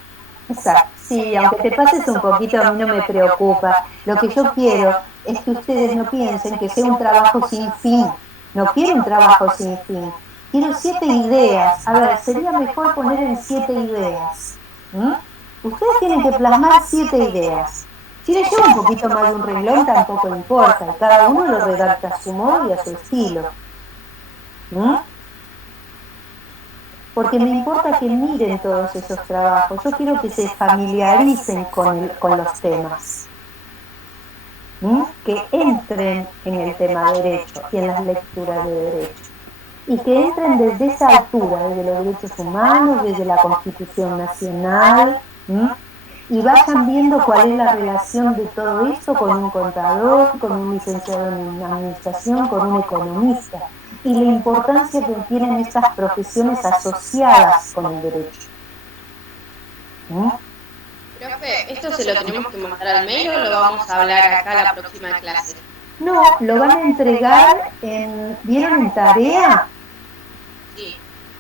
Exacto. Sí, aunque te pases un poquito, a mí no me preocupa. Lo que yo quiero es que ustedes no piensen que sea un trabajo sin fin. No quiero un trabajo sin fin. Quiero 7 ideas. A ver, sería mejor poner en 7 ideas. Ustedes tienen que plasmar 7 ideas. Si les lleva un poquito más de un renglón, tampoco importa. Y cada uno lo redacta a su modo y a su estilo. Porque me importa que miren todos esos trabajos. Yo quiero que se familiaricen con los temas. Que entren en el tema derecho y en las lecturas de derecho. Y que entren desde esa altura, desde los derechos humanos, desde la Constitución Nacional, y vayan viendo cuál es la relación de todo esto con un contador, con un licenciado en administración, con un economista, y la importancia que tienen estas profesiones asociadas con el derecho. Profe, ¿esto se lo tenemos que mandar al mail o lo vamos a hablar acá la próxima clase? No, lo van a entregar ¿vieron en tarea?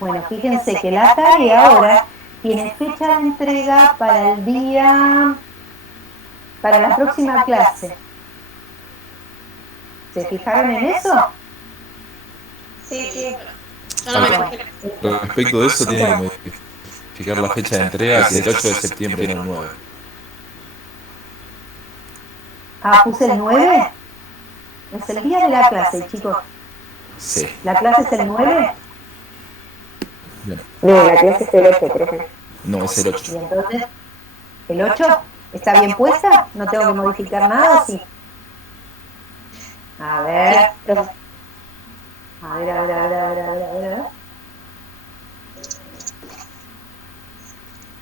Bueno, fíjense que la tarea ahora tiene fecha de entrega para la próxima clase. ¿Se fijaron en eso? Sí. Yo no me imagino. Respecto de eso, tiene que modificar la fecha de entrega, que el 8 de septiembre tiene el 9. Ah, puse el 9. Es el día de la clase, chicos. Sí. ¿La clase es el 9? Bien. No, la clase es el 8, profe. No, es el 8. Y entonces, ¿el 8 está bien puesta? ¿No tengo que modificar nada? Sí. A ver. A ver.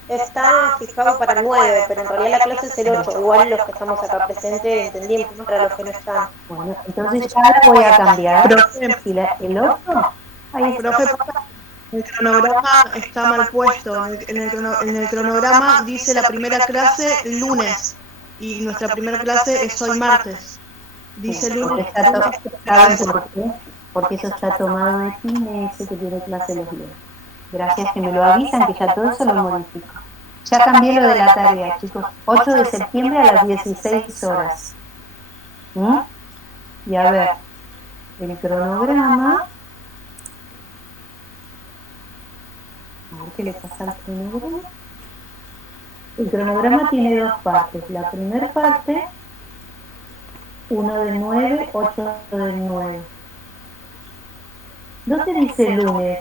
Está fijado para el 9, pero en realidad la clase es el 8. Igual los que estamos acá presentes entendimos, para los que no están. Bueno, entonces ya la voy a cambiar. Si el 8, ahí está. Profe, el cronograma está mal puesto. En el cronograma dice la primera clase lunes y nuestra primera clase es hoy martes. Dice lunes. ¿Saben por qué? Porque eso está tomado de Ginés, que tiene clase los lunes. Gracias que me lo avisan, que ya todo eso lo modifico. Ya cambié lo de la tarea, chicos. 8 de septiembre a las 16 horas. Y a ver, el cronograma. A ver qué le pasa al cronograma. El cronograma tiene dos partes. La primera parte, 1 de 9, 8 de 9. ¿Dónde dice lunes?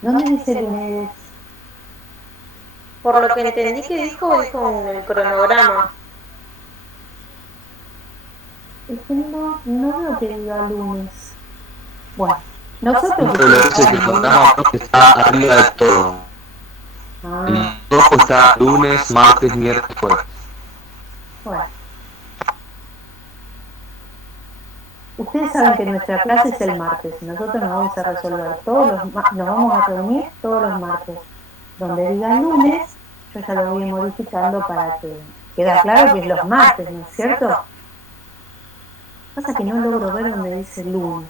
¿Dónde dice lunes? Por lo que entendí que dijo en el cronograma. Es que no veo que diga lunes. Bueno, nosotros... Pero lo que es el programa está arriba de todo. El rojo está lunes, martes, miércoles, jueves. Bueno. Ustedes saben que nuestra clase es el martes. Nosotros nos vamos a resolver nos vamos a reunir todos los martes. Donde diga lunes, yo ya lo voy modificando para que quede claro que es los martes, ¿no es cierto? Pasa que no logro ver donde dice lunes.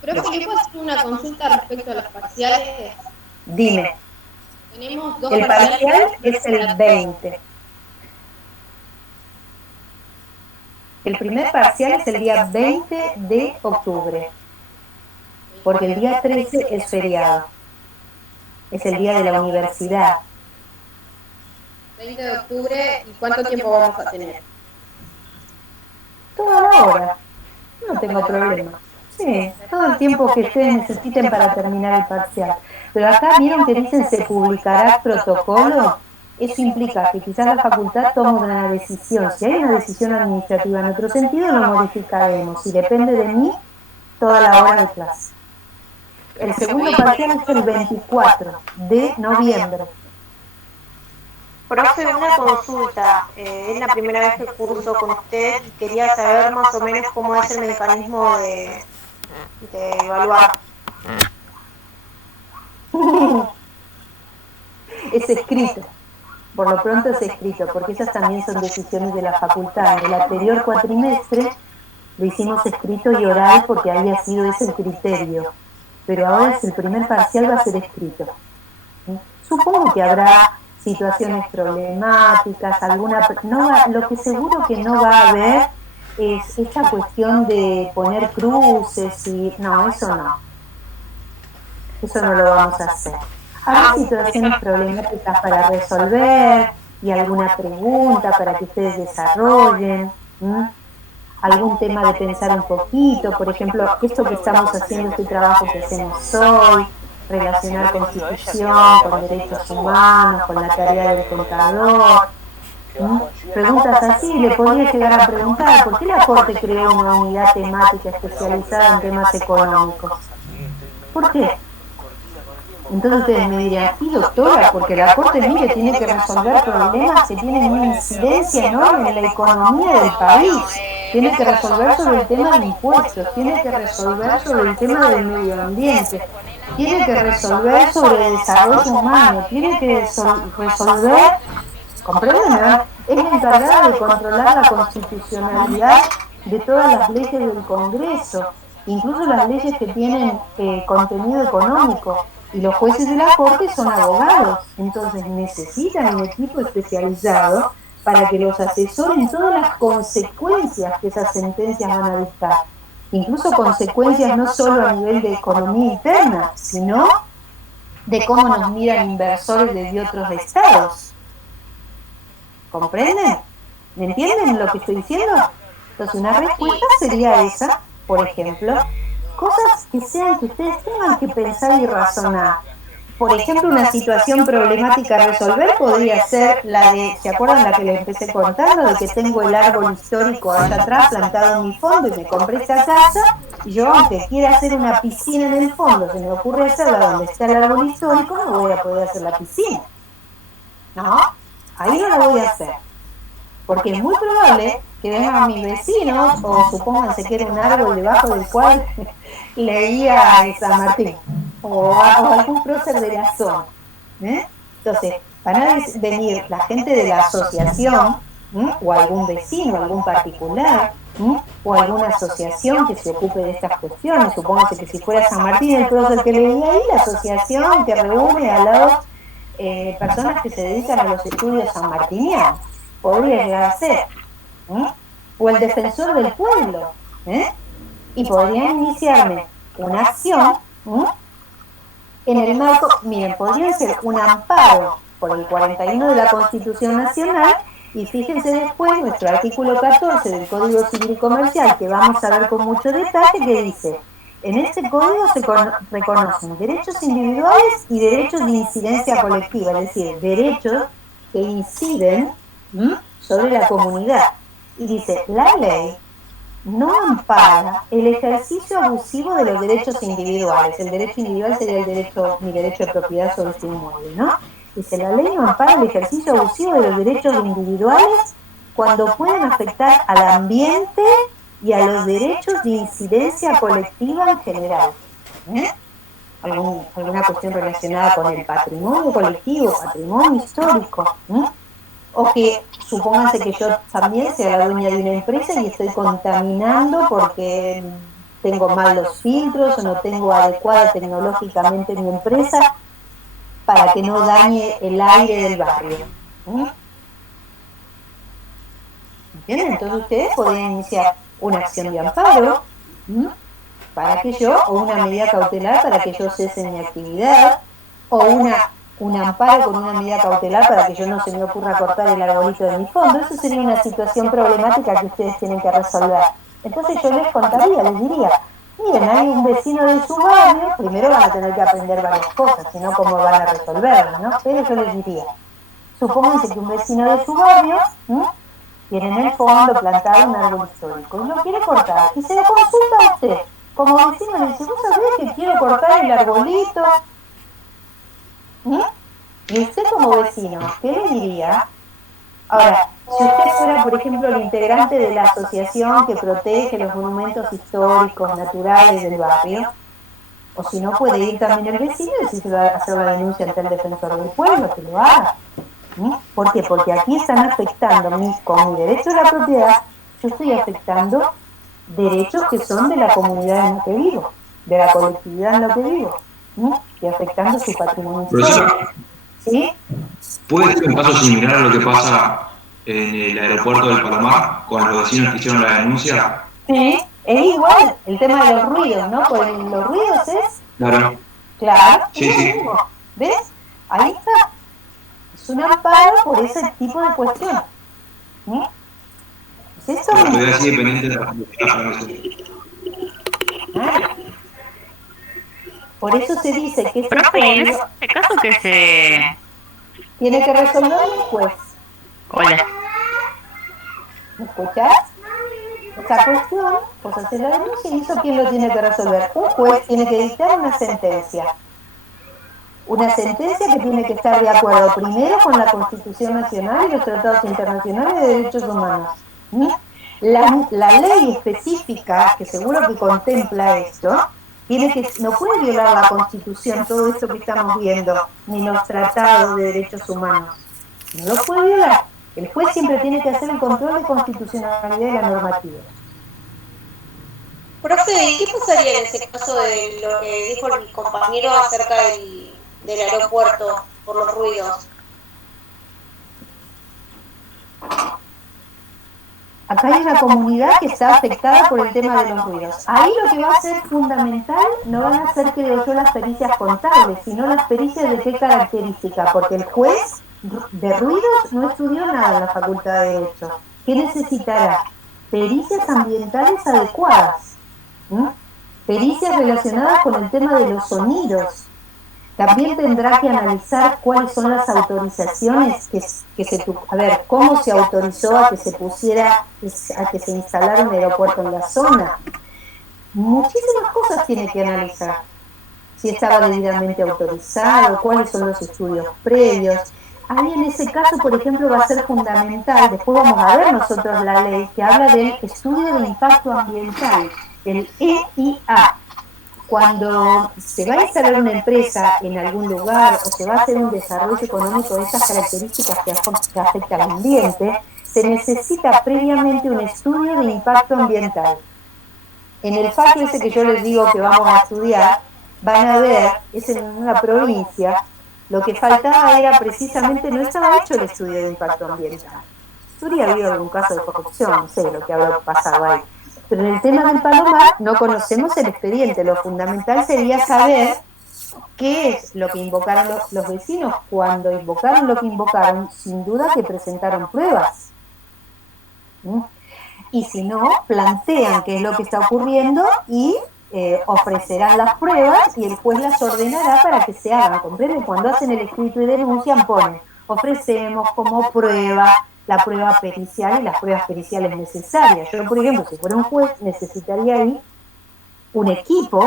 Pero ¿le puedo hacer una consulta respecto a los parciales? Dime. Tenemos dos El parcial es el 20. El primer parcial es el día 20 de octubre, porque el día 13 es feriado. Es el día de la universidad. 20 de octubre, ¿y cuánto tiempo vamos a tener? Toda la hora. No tengo problema. Sí, todo el tiempo que ustedes necesiten para terminar el parcial. Pero acá vieron que dicen se publicará protocolo. Eso implica que quizás la facultad tome una decisión. Si hay una decisión administrativa en otro sentido, lo modificaremos. Y depende de mí, toda la hora de clase. El segundo parcial es el 24 de noviembre. Profe, una consulta. Es la primera vez que curso con usted y quería saber más o menos cómo es el mecanismo de evaluar. Es escrito. Por lo pronto es escrito, porque esas también son decisiones de la facultad. En el anterior cuatrimestre lo hicimos escrito y oral porque había sido ese el criterio. Pero ahora el primer parcial va a ser escrito. Supongo que habrá situaciones problemáticas, lo que seguro que no va a haber es esta cuestión de poner cruces y... No, eso no. Eso no lo vamos a hacer. Habrá situaciones problemáticas para resolver y alguna pregunta para que ustedes desarrollen, algún tema de pensar un poquito, por ejemplo, esto que estamos haciendo, este trabajo que hacemos hoy, relacionar constitución con derechos humanos, con la tarea del contador. Preguntas así, le podría llegar a preguntar, ¿por qué la Corte creó una unidad temática especializada en temas económicos? ¿Por qué? Entonces ustedes me dirían, y doctora, porque la Corte, mire, tiene que resolver problemas que tienen una incidencia enorme en la economía del país, tiene que resolver sobre el tema de impuestos, tiene que resolver sobre el tema del medio ambiente, tiene que resolver sobre el desarrollo humano, tiene que resolver, ¿comprenden? Es la encargada de controlar la constitucionalidad de todas las leyes del Congreso, incluso las leyes que tienen contenido económico. Y los jueces de la Corte son abogados, entonces necesitan un equipo especializado para que los asesoren todas las consecuencias que esas sentencias van a dictar. Incluso consecuencias no solo a nivel de economía interna, sino de cómo nos miran inversores de otros estados. ¿Comprenden? ¿Me entienden lo que estoy diciendo? Entonces una respuesta sería esa, por ejemplo, cosas que sean que ustedes tengan que pensar y razonar. Por ejemplo, una situación problemática a resolver podría ser la de, ¿se acuerdan la que les empecé contando? De que tengo el árbol histórico allá atrás plantado en mi fondo y me compré esta casa, y yo, aunque quiera hacer una piscina en el fondo, se me ocurre hacerla donde está el árbol histórico, no voy a poder hacer la piscina. ¿No? Ahí no la voy a hacer. Porque es muy probable que vengan mis vecinos, o supónganse que era un árbol debajo del cual leía San Martín, o algún prócer de la zona. Entonces, van a venir la gente de la asociación, o algún vecino, algún particular, o alguna asociación que se ocupe de estas cuestiones. Supónganse que si fuera San Martín el prócer que leía ahí, la asociación que reúne a las personas que se dedican a los estudios sanmartinianos. Podría llegar a ser. O el defensor del pueblo. Y podrían iniciarme una acción en el marco, miren, podría ser un amparo por el 41 de la Constitución Nacional, y fíjense después nuestro artículo 14 del Código Civil y Comercial, que vamos a ver con mucho detalle, que dice: en este código se reconocen derechos individuales y derechos de incidencia colectiva, es decir, derechos que inciden sobre la comunidad. Y dice, la ley no ampara el ejercicio abusivo de los derechos individuales. El derecho individual sería mi derecho de propiedad sobre este inmueble, ¿no? Dice, la ley no ampara el ejercicio abusivo de los derechos individuales cuando pueden afectar al ambiente y a los derechos de incidencia colectiva en general. Alguna cuestión relacionada con el patrimonio colectivo, patrimonio histórico, o que supónganse que yo también sea la dueña de una empresa y estoy contaminando porque tengo mal los filtros o no tengo adecuada tecnológicamente mi empresa para que no dañe el aire del barrio. ¿Entienden? Entonces ustedes podrían iniciar una acción de amparo para que yo, o una medida cautelar para que yo cese mi actividad, o un amparo con una medida cautelar para que yo no se me ocurra cortar el arbolito de mi fondo. Eso sería una situación problemática que ustedes tienen que resolver. Entonces yo les contaría, les diría, miren, hay un vecino de su barrio, primero van a tener que aprender varias cosas, sino cómo van a resolverlas, ¿no? Pero yo les diría, supónganse que un vecino de su barrio tiene en el fondo plantado un árbol histórico y lo quiere cortar, y se lo consulta a usted. Como vecino le dice, ¿vos sabés que quiero cortar el arbolito? Y usted como vecino, ¿qué le diría? Ahora, si usted fuera, por ejemplo, el integrante de la asociación que protege los monumentos históricos, naturales del barrio, o si no, puede ir también el vecino y decirse va a hacer la denuncia ante el defensor del pueblo, que lo haga. ¿Por qué? Porque aquí están afectando con mi derecho a la propiedad, yo estoy afectando derechos que son de la comunidad en la que vivo, de la colectividad en la que vivo, y afectando su patrimonio histórico. ¿Sí? ¿Puede ser un caso similar a lo que pasa en el aeropuerto del Palomar con los vecinos que hicieron la denuncia? Sí, es igual, el tema de los ruidos, ¿no? Pues los ruidos es... Claro. Claro, sí, sí. ¿Ves? Ahí está. Es un amparo por ese tipo de cuestiones. ¿Es eso? La autoridad sigue pendiente de la Por eso se dice que profe, en este caso que se tiene que resolver un juez. Hola. ¿Me escuchás? Esa cuestión, pues hacer la denuncia, y eso ¿quién lo tiene que resolver? Un juez tiene que dictar una sentencia. Una sentencia que tiene que estar de acuerdo primero con la Constitución Nacional y los tratados internacionales de derechos humanos. La ley específica, que seguro que contempla esto, no puede violar la Constitución, todo esto que estamos viendo, ni los tratados de derechos humanos. No lo puede violar. El juez siempre tiene que hacer el control de constitucionalidad de la normativa. Profe, ¿y qué pasaría en ese caso de lo que dijo el compañero acerca del aeropuerto por los ruidos? Acá hay una comunidad que está afectada por el tema de los ruidos. Ahí lo que va a ser fundamental no van a ser, creo yo, las pericias contables, sino las pericias de qué característica, porque el juez de ruidos no estudió nada en la Facultad de Derecho. ¿Qué necesitará? Pericias ambientales adecuadas, ¿no? Pericias relacionadas con el tema de los sonidos. También tendrá que analizar cuáles son las autorizaciones a ver, cómo se autorizó a que se pusiera, a que se instalara un aeropuerto en la zona. Muchísimas cosas tiene que analizar. Si estaba debidamente autorizado, cuáles son los estudios previos. Ahí en ese caso, por ejemplo, va a ser fundamental, después vamos a ver nosotros la ley que habla del estudio de impacto ambiental, el EIA. Cuando se va a instalar una empresa en algún lugar o se va a hacer un desarrollo económico de estas características que afectan al ambiente, se necesita previamente un estudio de impacto ambiental. En el FAC ese que yo les digo que vamos a estudiar, van a ver, es en una provincia, lo que faltaba era precisamente, no estaba hecho el estudio de impacto ambiental. Habría habido algún caso de corrupción, no sé lo que habrá pasado ahí. Pero en el tema del Palomar no conocemos el expediente. Lo fundamental sería saber qué es lo que invocaron los vecinos. Cuando invocaron lo que invocaron, sin duda que presentaron pruebas. Y si no, plantean qué es lo que está ocurriendo y ofrecerán las pruebas y el juez las ordenará para que se hagan. ¿Comprenden? Cuando hacen el escrito y denuncian, ponen, ofrecemos como prueba la prueba pericial y las pruebas periciales necesarias. Yo, por ejemplo, si fuera un juez, necesitaría ahí un equipo,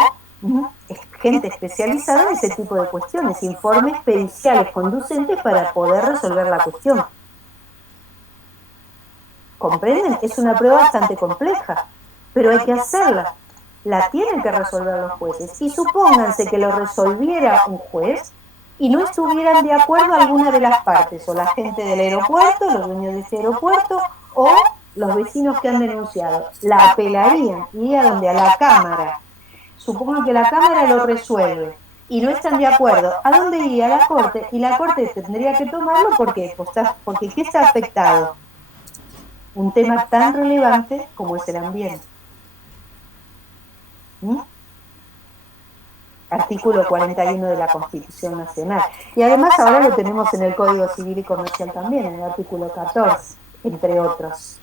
gente especializada en ese tipo de cuestiones, informes periciales conducentes para poder resolver la cuestión. ¿Comprenden? Es una prueba bastante compleja, pero hay que hacerla. La tienen que resolver los jueces. Y supónganse que lo resolviera un juez y no estuvieran de acuerdo alguna de las partes, o la gente del aeropuerto, los dueños de ese aeropuerto, o los vecinos que han denunciado. La apelarían, iría donde a la Cámara. Supongo que la Cámara lo resuelve y no están de acuerdo. ¿A dónde iría? A la Corte, y la Corte tendría que tomarlo porque ¿qué está afectado? Un tema tan relevante como es el ambiente. Artículo 41 de la Constitución Nacional. Y además ahora lo tenemos en el Código Civil y Comercial también, en el artículo 14, entre otros.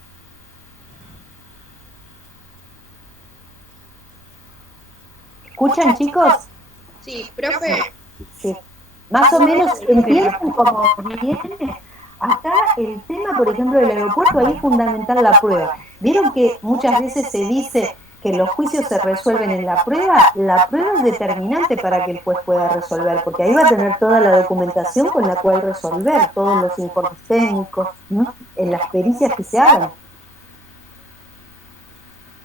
¿Escuchan, chicos? Sí, profe. Sí. Más o menos entienden cómo viene. Acá el tema, por ejemplo, del aeropuerto, ahí es fundamental la prueba. ¿Vieron que muchas veces se dice que los juicios se resuelven en la prueba? La prueba es determinante para que el juez pueda resolver, porque ahí va a tener toda la documentación con la cual resolver, todos los informes técnicos, ¿no? En las pericias que se hagan.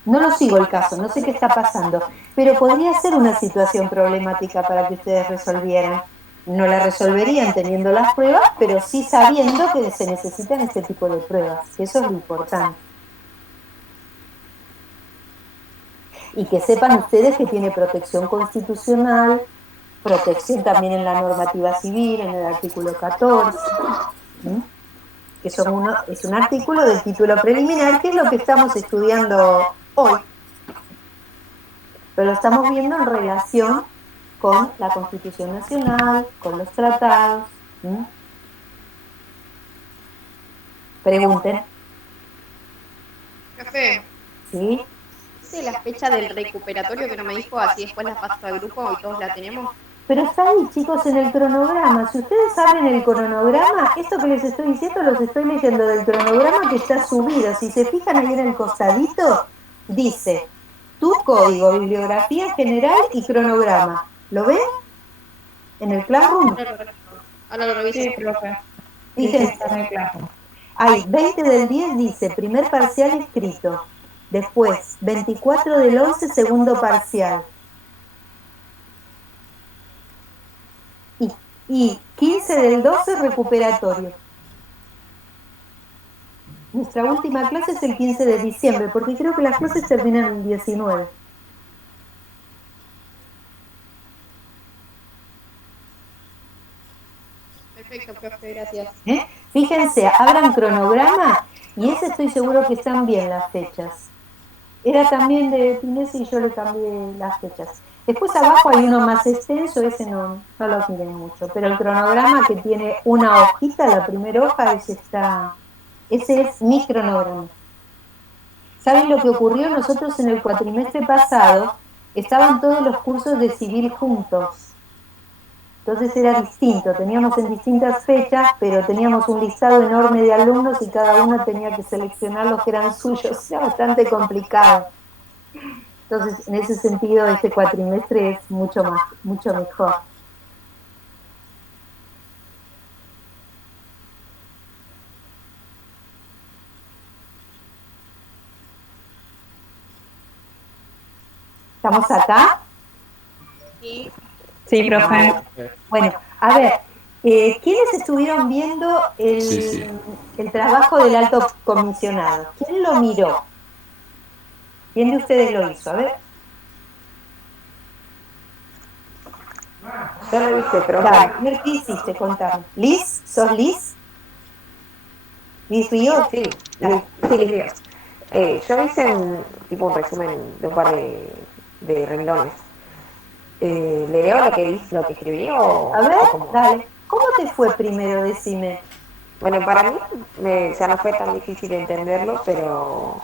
No lo sigo el caso, no sé qué está pasando, pero podría ser una situación problemática para que ustedes resolvieran. No la resolverían teniendo las pruebas, pero sí sabiendo que se necesitan este tipo de pruebas, que eso es lo importante. Y que sepan ustedes que tiene protección constitucional, protección también en la normativa civil, en el artículo 14, que es un artículo del título preliminar, que es lo que estamos estudiando hoy. Pero lo estamos viendo en relación con la Constitución Nacional, con los tratados. Pregunten. Profe. ¿Sí? ¿Dice la fecha del recuperatorio que no me dijo? Así después la paso al grupo y todos la tenemos. Pero está ahí, chicos, en el cronograma. Si ustedes saben el cronograma, esto que les estoy diciendo los estoy leyendo del cronograma que está subido. Si se fijan ahí en el costadito, dice tu código, bibliografía general y cronograma. ¿Lo ven? ¿En el Classroom? Ahora lo reviso. Sí, profe. Fíjense, en el Classroom. hay 20 del 10 dice primer parcial escrito. Después, 24 del 11, segundo parcial. Y 15 del 12, recuperatorio. Nuestra última clase es el 15 de diciembre, porque creo que las clases terminan el 19. profe, gracias. Fíjense, abran cronograma y ese estoy seguro que están bien las fechas. Era también de Pinesi y yo le cambié las fechas. Después abajo hay uno más extenso, ese no lo miren mucho, pero el cronograma que tiene una hojita, la primera hoja, ese es mi cronograma. ¿Saben lo que ocurrió? Nosotros en el cuatrimestre pasado estaban todos los cursos de civil juntos. Entonces era distinto, teníamos en distintas fechas, pero teníamos un listado enorme de alumnos y cada uno tenía que seleccionar los que eran suyos. Era bastante complicado. Entonces, en ese sentido, este cuatrimestre es mucho mejor. ¿Estamos acá? Sí. Sí, profe. Bueno, a ver, ¿quiénes estuvieron viendo el trabajo del alto comisionado? ¿Quién lo miró? ¿Quién de ustedes lo hizo? A ver. Yo lo hice, profe. Dale, a ver, ¿qué hiciste? Contame. ¿Liz? ¿Sos Liz? ¿Liz Río? Sí, Liz Río. Yo hice un resumen de un par de renglones. ¿Le leo lo que escribí o...? A ver, dale. ¿Cómo te fue primero? Decime. Bueno, para mí no fue tan difícil de entenderlo, pero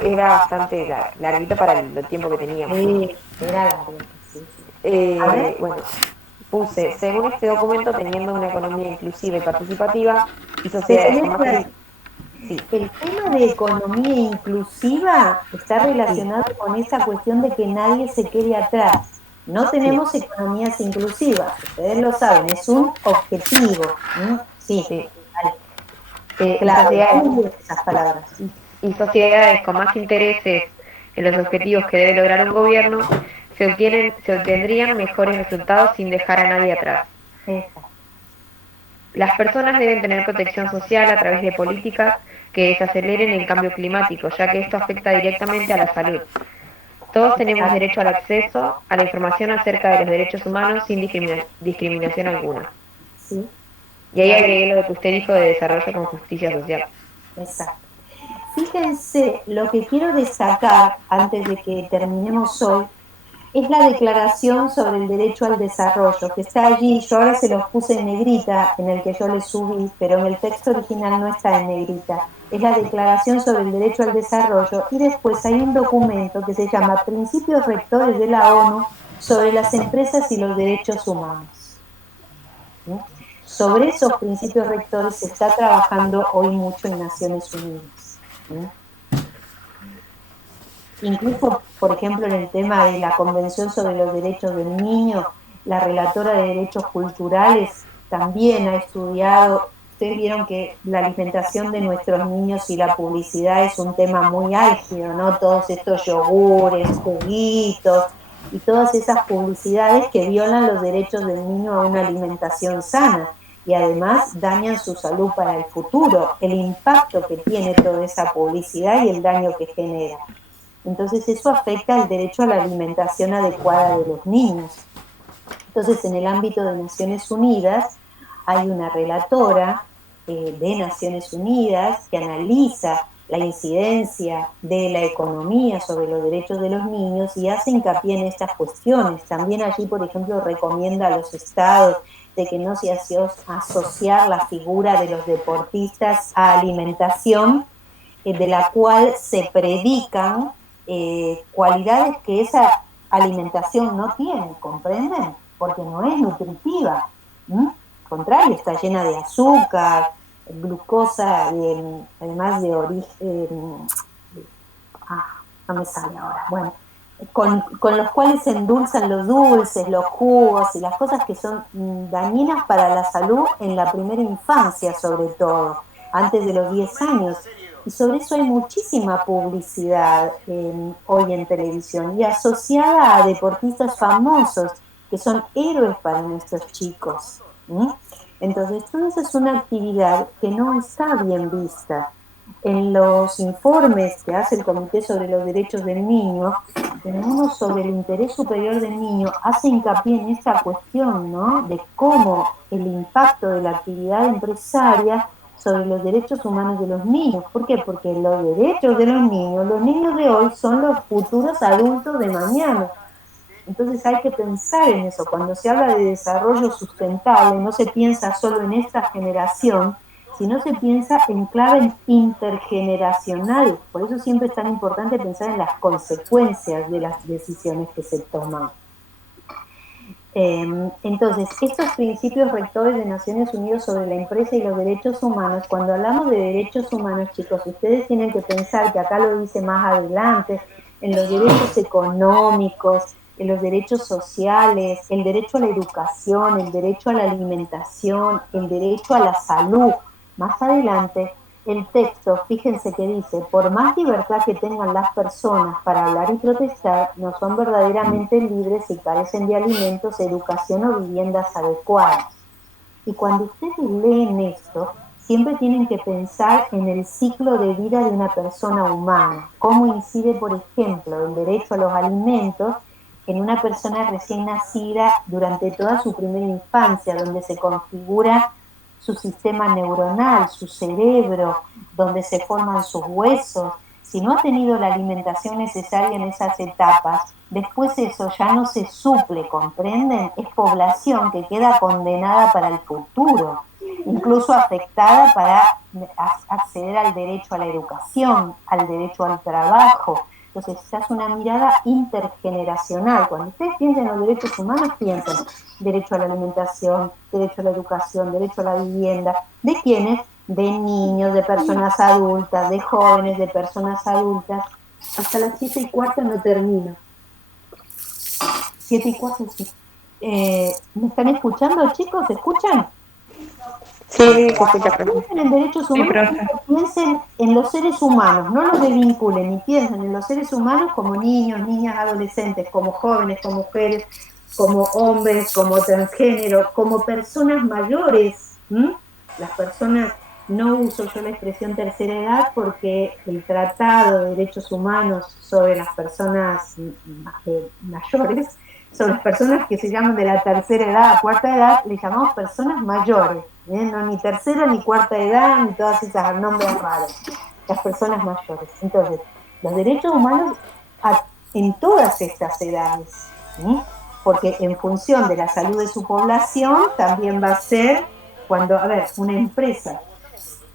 era bastante larguito para el tiempo que teníamos. Sí, era largo. Sí. Bueno, puse, según este documento, teniendo una economía inclusiva y participativa y sociedades con más... Sí. El tema de economía inclusiva está relacionado con esa cuestión de que nadie se quede atrás. No tenemos economías inclusivas, ustedes lo saben, es un objetivo. Sí. Claro, esas palabras. Y sociedades con más intereses en los objetivos que debe lograr un gobierno se obtendrían mejores resultados sin dejar a nadie atrás. Las personas deben tener protección social a través de políticas que desaceleren el cambio climático, ya que esto afecta directamente a la salud. Todos tenemos derecho al acceso a la información acerca de los derechos humanos sin discriminación alguna. Sí. Y ahí agregué lo que usted dijo de desarrollo con justicia social. Exacto. Fíjense, lo que quiero destacar antes de que terminemos hoy es la declaración sobre el derecho al desarrollo, que está allí. Yo ahora se los puse en negrita, en el que yo les subí, pero en el texto original no está en negrita. Es la declaración sobre el derecho al desarrollo, y después hay un documento que se llama Principios Rectores de la ONU sobre las empresas y los derechos humanos. ¿Sí? Sobre esos principios rectores se está trabajando hoy mucho en Naciones Unidas. ¿Sí? Incluso, por ejemplo, en el tema de la Convención sobre los Derechos del Niño, la relatora de Derechos Culturales también ha estudiado. Ustedes vieron que la alimentación de nuestros niños y la publicidad es un tema muy álgido, ¿no? Todos estos yogures, juguitos y todas esas publicidades que violan los derechos del niño a una alimentación sana y además dañan su salud para el futuro, el impacto que tiene toda esa publicidad y el daño que genera. Entonces eso afecta el derecho a la alimentación adecuada de los niños. Entonces, en el ámbito de Naciones Unidas hay una relatora de Naciones Unidas que analiza la incidencia de la economía sobre los derechos de los niños y hace hincapié en estas cuestiones. También allí, por ejemplo, recomienda a los estados de que no se asociar la figura de los deportistas a alimentación, de la cual se predican cualidades que esa alimentación no tiene, ¿comprenden? Porque no es nutritiva. Al contrario, está llena de azúcar, glucosa, además de origen... no me sale ahora. Bueno, con los cuales se endulzan los dulces, los jugos y las cosas que son dañinas para la salud en la primera infancia, sobre todo, antes de los 10 años. Y sobre eso hay muchísima publicidad hoy en televisión y asociada a deportistas famosos que son héroes para nuestros chicos. Entonces, toda esa es una actividad que no está bien vista En los informes que hace el Comité sobre los Derechos del Niño, en uno sobre el interés superior del niño, hace hincapié en esta cuestión, ¿no?, de cómo el impacto de la actividad empresaria sobre los derechos humanos de los niños. ¿Por qué? Porque los derechos de los niños de hoy son los futuros adultos de mañana. Entonces hay que pensar en eso. Cuando se habla de desarrollo sustentable, no se piensa solo en esta generación, sino se piensa en clave intergeneracional. Por eso siempre es tan importante pensar en las consecuencias de las decisiones que se toman. Entonces, estos principios rectores de Naciones Unidas sobre la empresa y los derechos humanos, cuando hablamos de derechos humanos, chicos, ustedes tienen que pensar que acá lo dice más adelante, en los derechos económicos, en los derechos sociales, el derecho a la educación, el derecho a la alimentación, el derecho a la salud. Más adelante, el texto, fíjense que dice, por más libertad que tengan las personas para hablar y protestar, no son verdaderamente libres si carecen de alimentos, educación o viviendas adecuadas. Y cuando ustedes leen esto, siempre tienen que pensar en el ciclo de vida de una persona humana, cómo incide, por ejemplo, el derecho a los alimentos en una persona recién nacida durante toda su primera infancia, donde se configura su sistema neuronal, su cerebro, donde se forman sus huesos. Si no ha tenido la alimentación necesaria en esas etapas, después eso ya no se suple, ¿comprenden? Es población que queda condenada para el futuro, incluso afectada para acceder al derecho a la educación, al derecho al trabajo. Entonces, se hace una mirada intergeneracional. Cuando ustedes piensan en los derechos humanos, piensan derecho a la alimentación, derecho a la educación, derecho a la vivienda. ¿De quiénes? De niños, de personas adultas, de jóvenes, de personas adultas. Hasta las 7:15 no termino. 7:15, sí. ¿Me están escuchando, chicos? ¿Se escuchan? Sí, se escucha. Piensen en derechos humanos, piensen en los seres humanos, no los desvinculen, y piensen en los seres humanos como niños, niñas, adolescentes, como jóvenes, como mujeres, como hombres, como transgénero, como personas mayores. Las personas, no uso yo la expresión tercera edad porque el Tratado de Derechos Humanos sobre las personas mayores, sobre las personas que se llaman de la tercera edad a cuarta edad, le llamamos personas mayores. No ni tercera ni cuarta edad, ni todas esas nombres raros, las personas mayores. Entonces, los derechos humanos en todas estas edades, porque en función de la salud de su población, también va a ser cuando, a ver, una empresa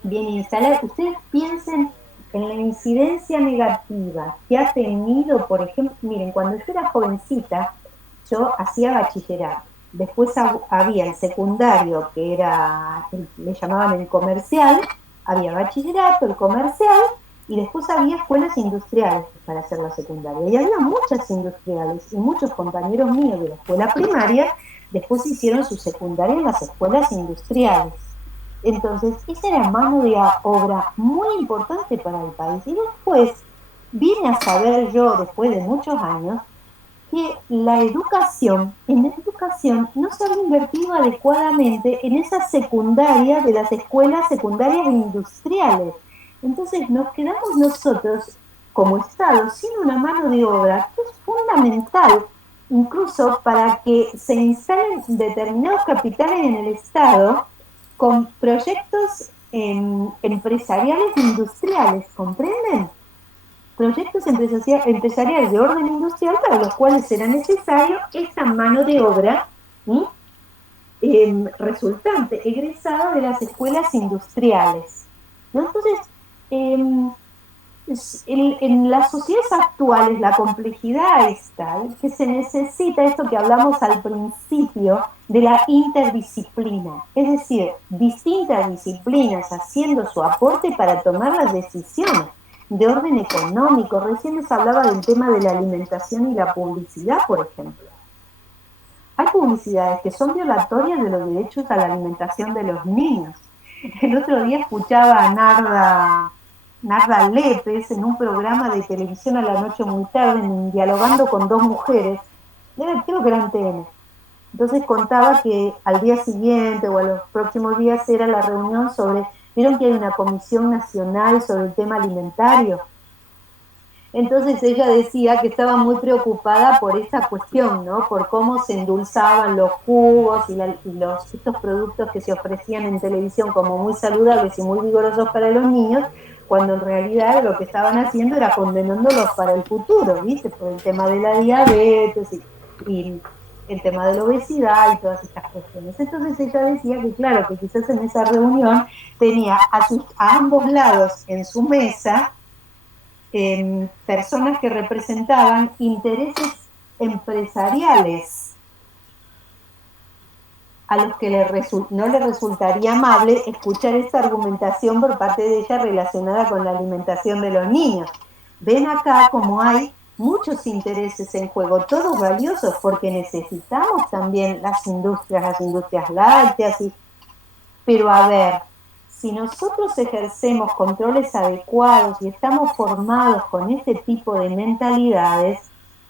viene instalada, ustedes piensen en la incidencia negativa que ha tenido, por ejemplo, miren, cuando yo era jovencita, yo hacía bachillerato. Después había el secundario, que era, le llamaban el comercial, había bachillerato, el comercial, y después había escuelas industriales para hacer la secundaria. Y había muchas industriales, y muchos compañeros míos de la escuela primaria después hicieron su secundaria en las escuelas industriales. Entonces, esa era mano de obra muy importante para el país. Y después vine a saber yo, después de muchos años, que en la educación no se había invertido adecuadamente en esas secundarias de las escuelas secundarias industriales. Entonces nos quedamos nosotros como Estado sin una mano de obra que es fundamental, incluso para que se instalen determinados capitales en el Estado con proyectos empresariales e industriales, ¿comprenden? Proyectos empresariales de orden industrial para los cuales será necesario esta mano de obra resultante, egresada de las escuelas industriales. ¿No? Entonces, en las sociedades actuales la complejidad es tal que se necesita esto que hablamos al principio de la interdisciplina, es decir, distintas disciplinas haciendo su aporte para tomar las decisiones de orden económico. Recién les hablaba del tema de la alimentación y la publicidad, por ejemplo. Hay publicidades que son violatorias de los derechos a la alimentación de los niños. El otro día escuchaba a Narda Lépez en un programa de televisión a la noche muy tarde, dialogando con dos mujeres, creo que era en TN. Entonces contaba que al día siguiente o a los próximos días era la reunión sobre Vieron que hay una comisión nacional sobre el tema alimentario. Entonces ella decía que estaba muy preocupada por esta cuestión, ¿no? Por cómo se endulzaban los jugos y estos productos que se ofrecían en televisión como muy saludables y muy vigorosos para los niños, cuando en realidad lo que estaban haciendo era condenándolos para el futuro, ¿viste? Por el tema de la diabetes y el tema de la obesidad y todas estas cuestiones. Entonces ella decía que claro, que quizás en esa reunión tenía a ambos lados en su mesa personas que representaban intereses empresariales a los que no le resultaría amable escuchar esta argumentación por parte de ella relacionada con la alimentación de los niños. Ven acá como hay muchos intereses en juego, todos valiosos, porque necesitamos también las industrias lácteas, pero a ver, si nosotros ejercemos controles adecuados y estamos formados con este tipo de mentalidades,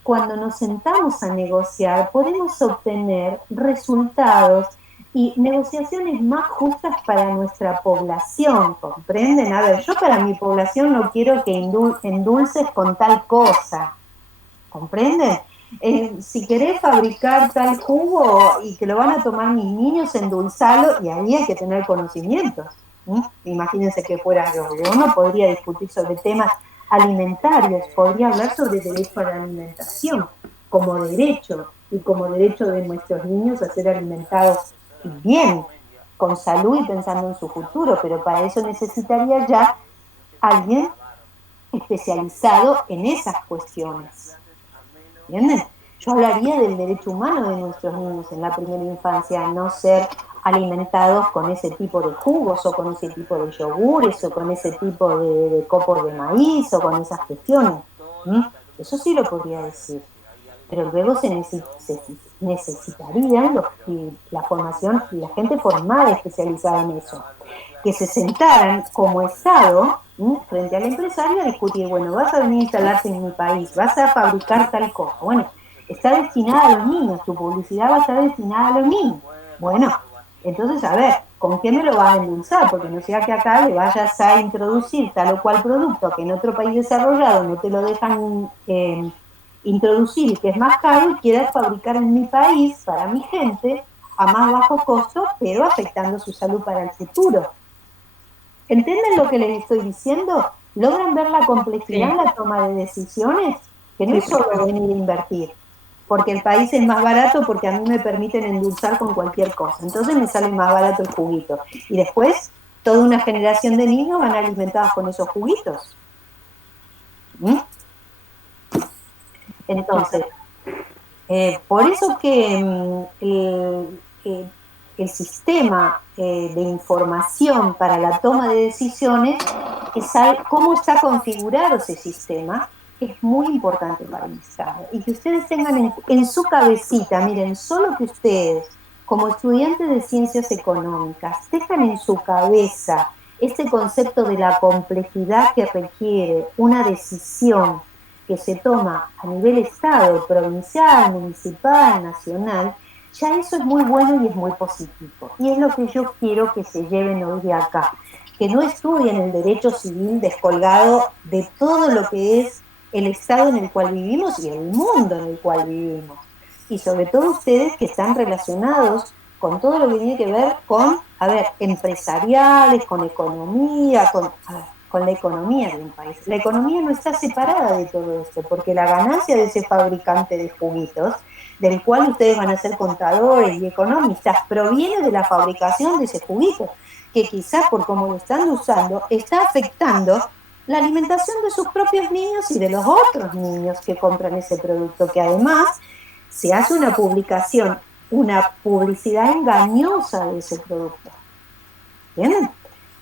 cuando nos sentamos a negociar podemos obtener resultados y negociaciones más justas para nuestra población, ¿comprenden? A ver, yo para mi población no quiero que endulces con tal cosa, ¿comprenden? Si querés fabricar tal jugo y que lo van a tomar mis niños, endulzalo, y ahí hay que tener conocimientos. Imagínense que fuera yo no podría discutir sobre temas alimentarios, podría hablar sobre derecho a la alimentación como derecho y como derecho de nuestros niños a ser alimentados bien, con salud y pensando en su futuro, pero para eso necesitaría ya alguien especializado en esas cuestiones. ¿Entienden? Yo hablaría del derecho humano de nuestros niños en la primera infancia, no ser alimentados con ese tipo de jugos o con ese tipo de yogures o con ese tipo de copos de maíz o con esas cuestiones. Eso sí lo podría decir. Pero luego se necesitaría la formación y la gente formada especializada en eso. Que se sentaran como Estado frente al empresario a discutir, bueno, vas a venir a instalarte en mi país, vas a fabricar tal cosa. Bueno, está destinada a los niños, tu publicidad va a estar destinada a los niños. Bueno, entonces, a ver, ¿con qué me lo vas a endulzar? Porque no sea que acá le vayas a introducir tal o cual producto que en otro país desarrollado no te lo dejan introducir y que es más caro y quieras fabricar en mi país, para mi gente, a más bajo costo, pero afectando su salud para el futuro. ¿Entienden lo que les estoy diciendo? ¿Logran ver la complejidad en la toma de decisiones? Que no es solo venir a invertir, porque el país es más barato, porque a mí me permiten endulzar con cualquier cosa. Entonces me sale más barato el juguito. Y después, toda una generación de niños van alimentados con esos juguitos. Entonces, por eso que el sistema de información para la toma de decisiones, cómo está configurado ese sistema, es muy importante para el Estado. Y que ustedes tengan en su cabecita, miren, solo que ustedes, como estudiantes de ciencias económicas, dejan en su cabeza este concepto de la complejidad que requiere una decisión que se toma a nivel Estado, provincial, municipal, nacional, ya eso es muy bueno y es muy positivo. Y es lo que yo quiero que se lleven hoy de acá, que no estudien el derecho civil descolgado de todo lo que es el estado en el cual vivimos y el mundo en el cual vivimos. Y sobre todo ustedes que están relacionados con todo lo que tiene que ver con, empresariales, con economía, con la economía de un país. La economía no está separada de todo esto, porque la ganancia de ese fabricante de juguitos, del cual ustedes van a ser contadores y economistas, proviene de la fabricación de ese juguito, que quizás por cómo lo están usando, está afectando la alimentación de sus propios niños y de los otros niños que compran ese producto, que además se hace una publicidad engañosa de ese producto. ¿Entienden?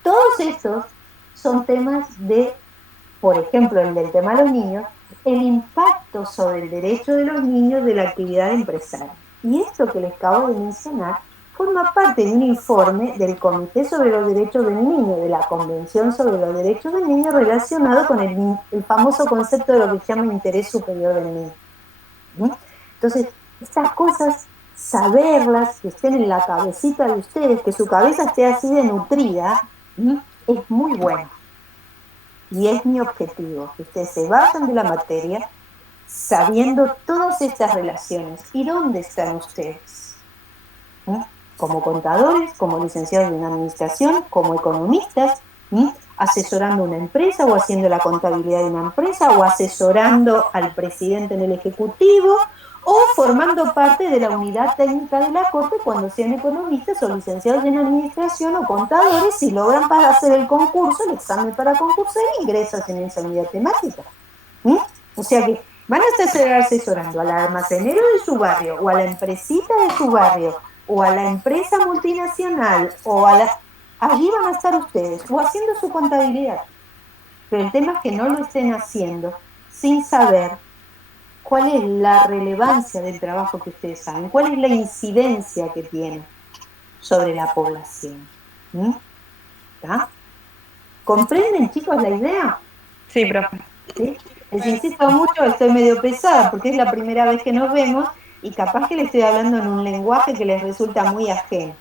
Todos estos son temas de, por ejemplo, el del tema de los niños, el impacto sobre el derecho de los niños de la actividad empresaria. Y esto que les acabo de mencionar forma parte de un informe del Comité sobre los Derechos del Niño, de la Convención sobre los Derechos del Niño, relacionado con el famoso concepto de lo que se llama interés superior del niño. Entonces, estas cosas, saberlas, que estén en la cabecita de ustedes, que su cabeza esté así de nutrida, es muy bueno. Y es mi objetivo, que ustedes se vayan de la materia sabiendo todas estas relaciones. ¿Y dónde están ustedes? Como contadores, como licenciados en administración, como economistas, asesorando una empresa o haciendo la contabilidad de una empresa o asesorando al presidente en el ejecutivo o formando parte de la unidad técnica de la Corte cuando sean economistas o licenciados en administración o contadores. Si logran para hacer el concurso, el examen para concursar, ingresas en esa unidad temática. O sea que van a estar asesorando al almacenero de su barrio o a la empresita de su barrio o a la empresa multinacional o a la... Allí van a estar ustedes o haciendo su contabilidad. Pero el tema es que no lo estén haciendo sin saber cuál es la relevancia del trabajo que ustedes saben, cuál es la incidencia que tiene sobre la población. ¿Está? ¿Comprenden, chicos, la idea? Sí, profe. ¿Sí? Les insisto mucho, estoy medio pesada porque es la primera vez que nos vemos y capaz que les estoy hablando en un lenguaje que les resulta muy ajeno,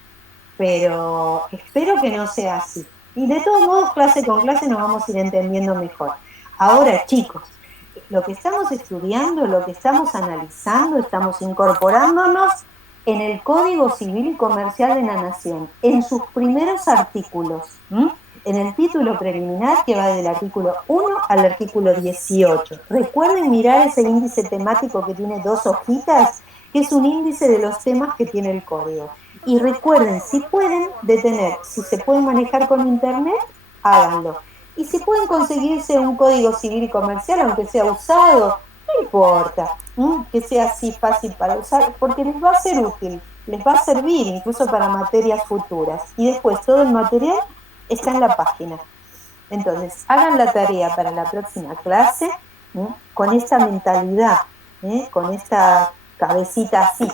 pero espero que no sea así. Y de todos modos, clase con clase nos vamos a ir entendiendo mejor. Ahora, chicos, lo que estamos estudiando, lo que estamos analizando, estamos incorporándonos en el Código Civil y Comercial de la Nación, en sus primeros artículos, en el título preliminar que va del artículo 1 al artículo 18. Recuerden mirar ese índice temático que tiene 2 hojitas, que es un índice de los temas que tiene el código. Y recuerden, si pueden detener, si se pueden manejar con internet, háganlo. Y si pueden conseguirse un código civil y comercial, aunque sea usado, no importa, que sea así fácil para usar, porque les va a ser útil, les va a servir incluso para materias futuras. Y después todo el material está en la página. Entonces, hagan la tarea para la próxima clase con esta mentalidad, con esta cabecita así.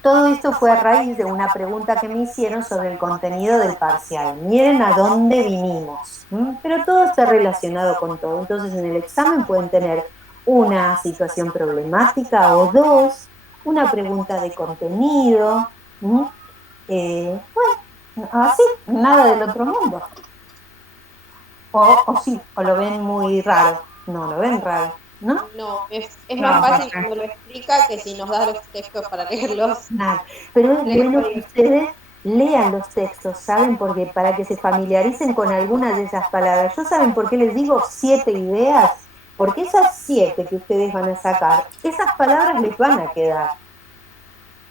Todo esto fue a raíz de una pregunta que me hicieron sobre el contenido del parcial. Miren a dónde vinimos. Pero todo está relacionado con todo. Entonces en el examen pueden tener una situación problemática o 2, una pregunta de contenido. Bueno, así, nada del otro mundo. O sí, o lo ven muy raro. No, lo ven raro, ¿no? No, es más fácil como lo explica que si nos da los textos para leerlos. Nada. Pero es bueno que ustedes lean los textos, ¿saben? Porque para que se familiaricen con algunas de esas palabras. ¿Yo saben por qué les digo 7 ideas? Porque esas 7 que ustedes van a sacar, esas palabras les van a quedar.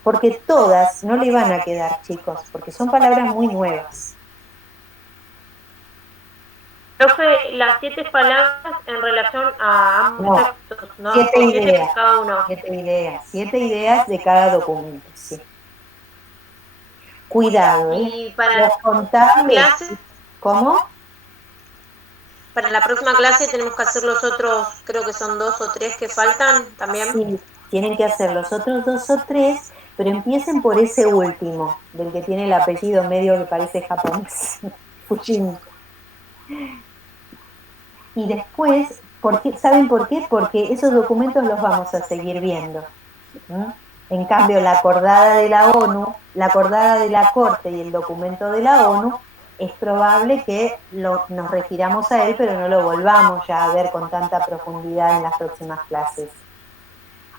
Porque todas no le van a quedar, chicos, porque son palabras muy nuevas. Profe, las 7 palabras en relación a ambos textos, ¿no? 7 ideas. Cada uno. 7 ideas de cada documento, sí. Cuidado, Y para los contables. clase, ¿Cómo? para la próxima clase tenemos que hacer los otros, creo que son 2 o 3 que faltan también. Sí, tienen que hacer los otros 2 o 3, pero empiecen por ese último, del que tiene el apellido medio que parece japonés, Fujin. Y después, ¿saben por qué? Porque esos documentos los vamos a seguir viendo. En cambio, la acordada de la ONU, la acordada de la Corte y el documento de la ONU, es probable que nos refiramos a él, pero no lo volvamos ya a ver con tanta profundidad en las próximas clases.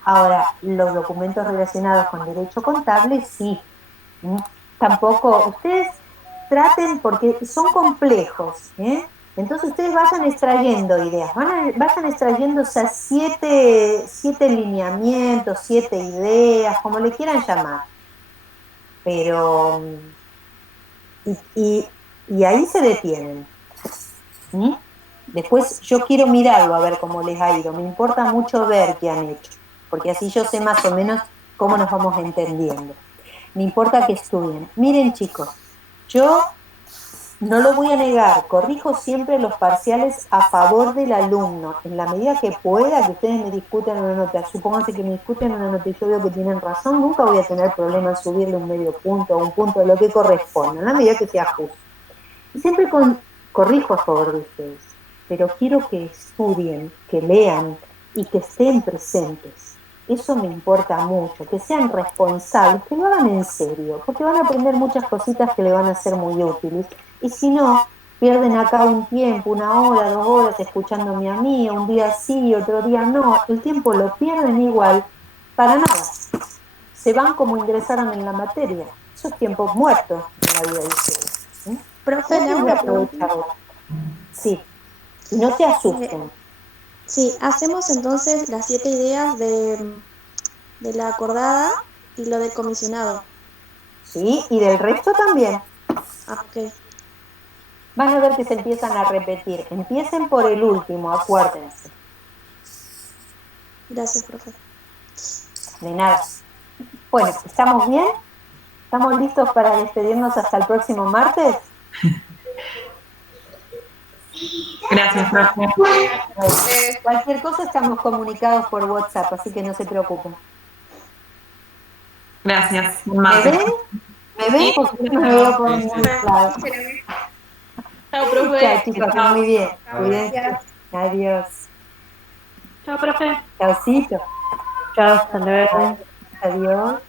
Ahora, los documentos relacionados con derecho contable, sí. Tampoco, ustedes traten, porque son complejos, entonces ustedes vayan extrayendo ideas, vayan extrayendo esas 7 lineamientos, 7 ideas, como le quieran llamar. Pero, y ahí se detienen. Después yo quiero mirarlo a ver cómo les ha ido, me importa mucho ver qué han hecho, porque así yo sé más o menos cómo nos vamos entendiendo. Me importa que estudien. Miren, chicos, yo no lo voy a negar, corrijo siempre los parciales a favor del alumno, en la medida que pueda, que ustedes me discutan una nota, supónganse que me discuten una nota y yo veo que tienen razón, nunca voy a tener problema en subirle un medio punto o un punto, lo que corresponda, en la medida que sea justo. Y siempre corrijo a favor de ustedes, pero quiero que estudien, que lean y que estén presentes. Eso me importa mucho, que sean responsables, que lo hagan en serio, porque van a aprender muchas cositas que le van a ser muy útiles Y si no, pierden acá un tiempo, 1 hora, 2 horas, escuchándome a mí, un día sí, otro día no. El tiempo lo pierden igual, para nada. Se van como ingresaron en la materia. Eso es tiempo muerto en la vida de ustedes. Profe, le hago una pregunta. Sí, y no se asusten. Sí, hacemos entonces las 7 ideas de la acordada y lo del comisionado. Sí, y del resto también. Ah, ok. Van a ver que se empiezan a repetir. Empiecen por el último, acuérdense. Gracias, profe. De nada. Bueno, ¿estamos bien? ¿Estamos listos para despedirnos hasta el próximo martes? Gracias, profe. Cualquier cosa estamos comunicados por WhatsApp, así que no se preocupen. Gracias. ¿Me ven? ¿Me ven? Porque yo no me veo por ningún lado. Chao, profe. Chao, chicos, muy bien. Cuídense. Adiós. Chao, profe. Chaucito. Chao, hasta luego. Adiós.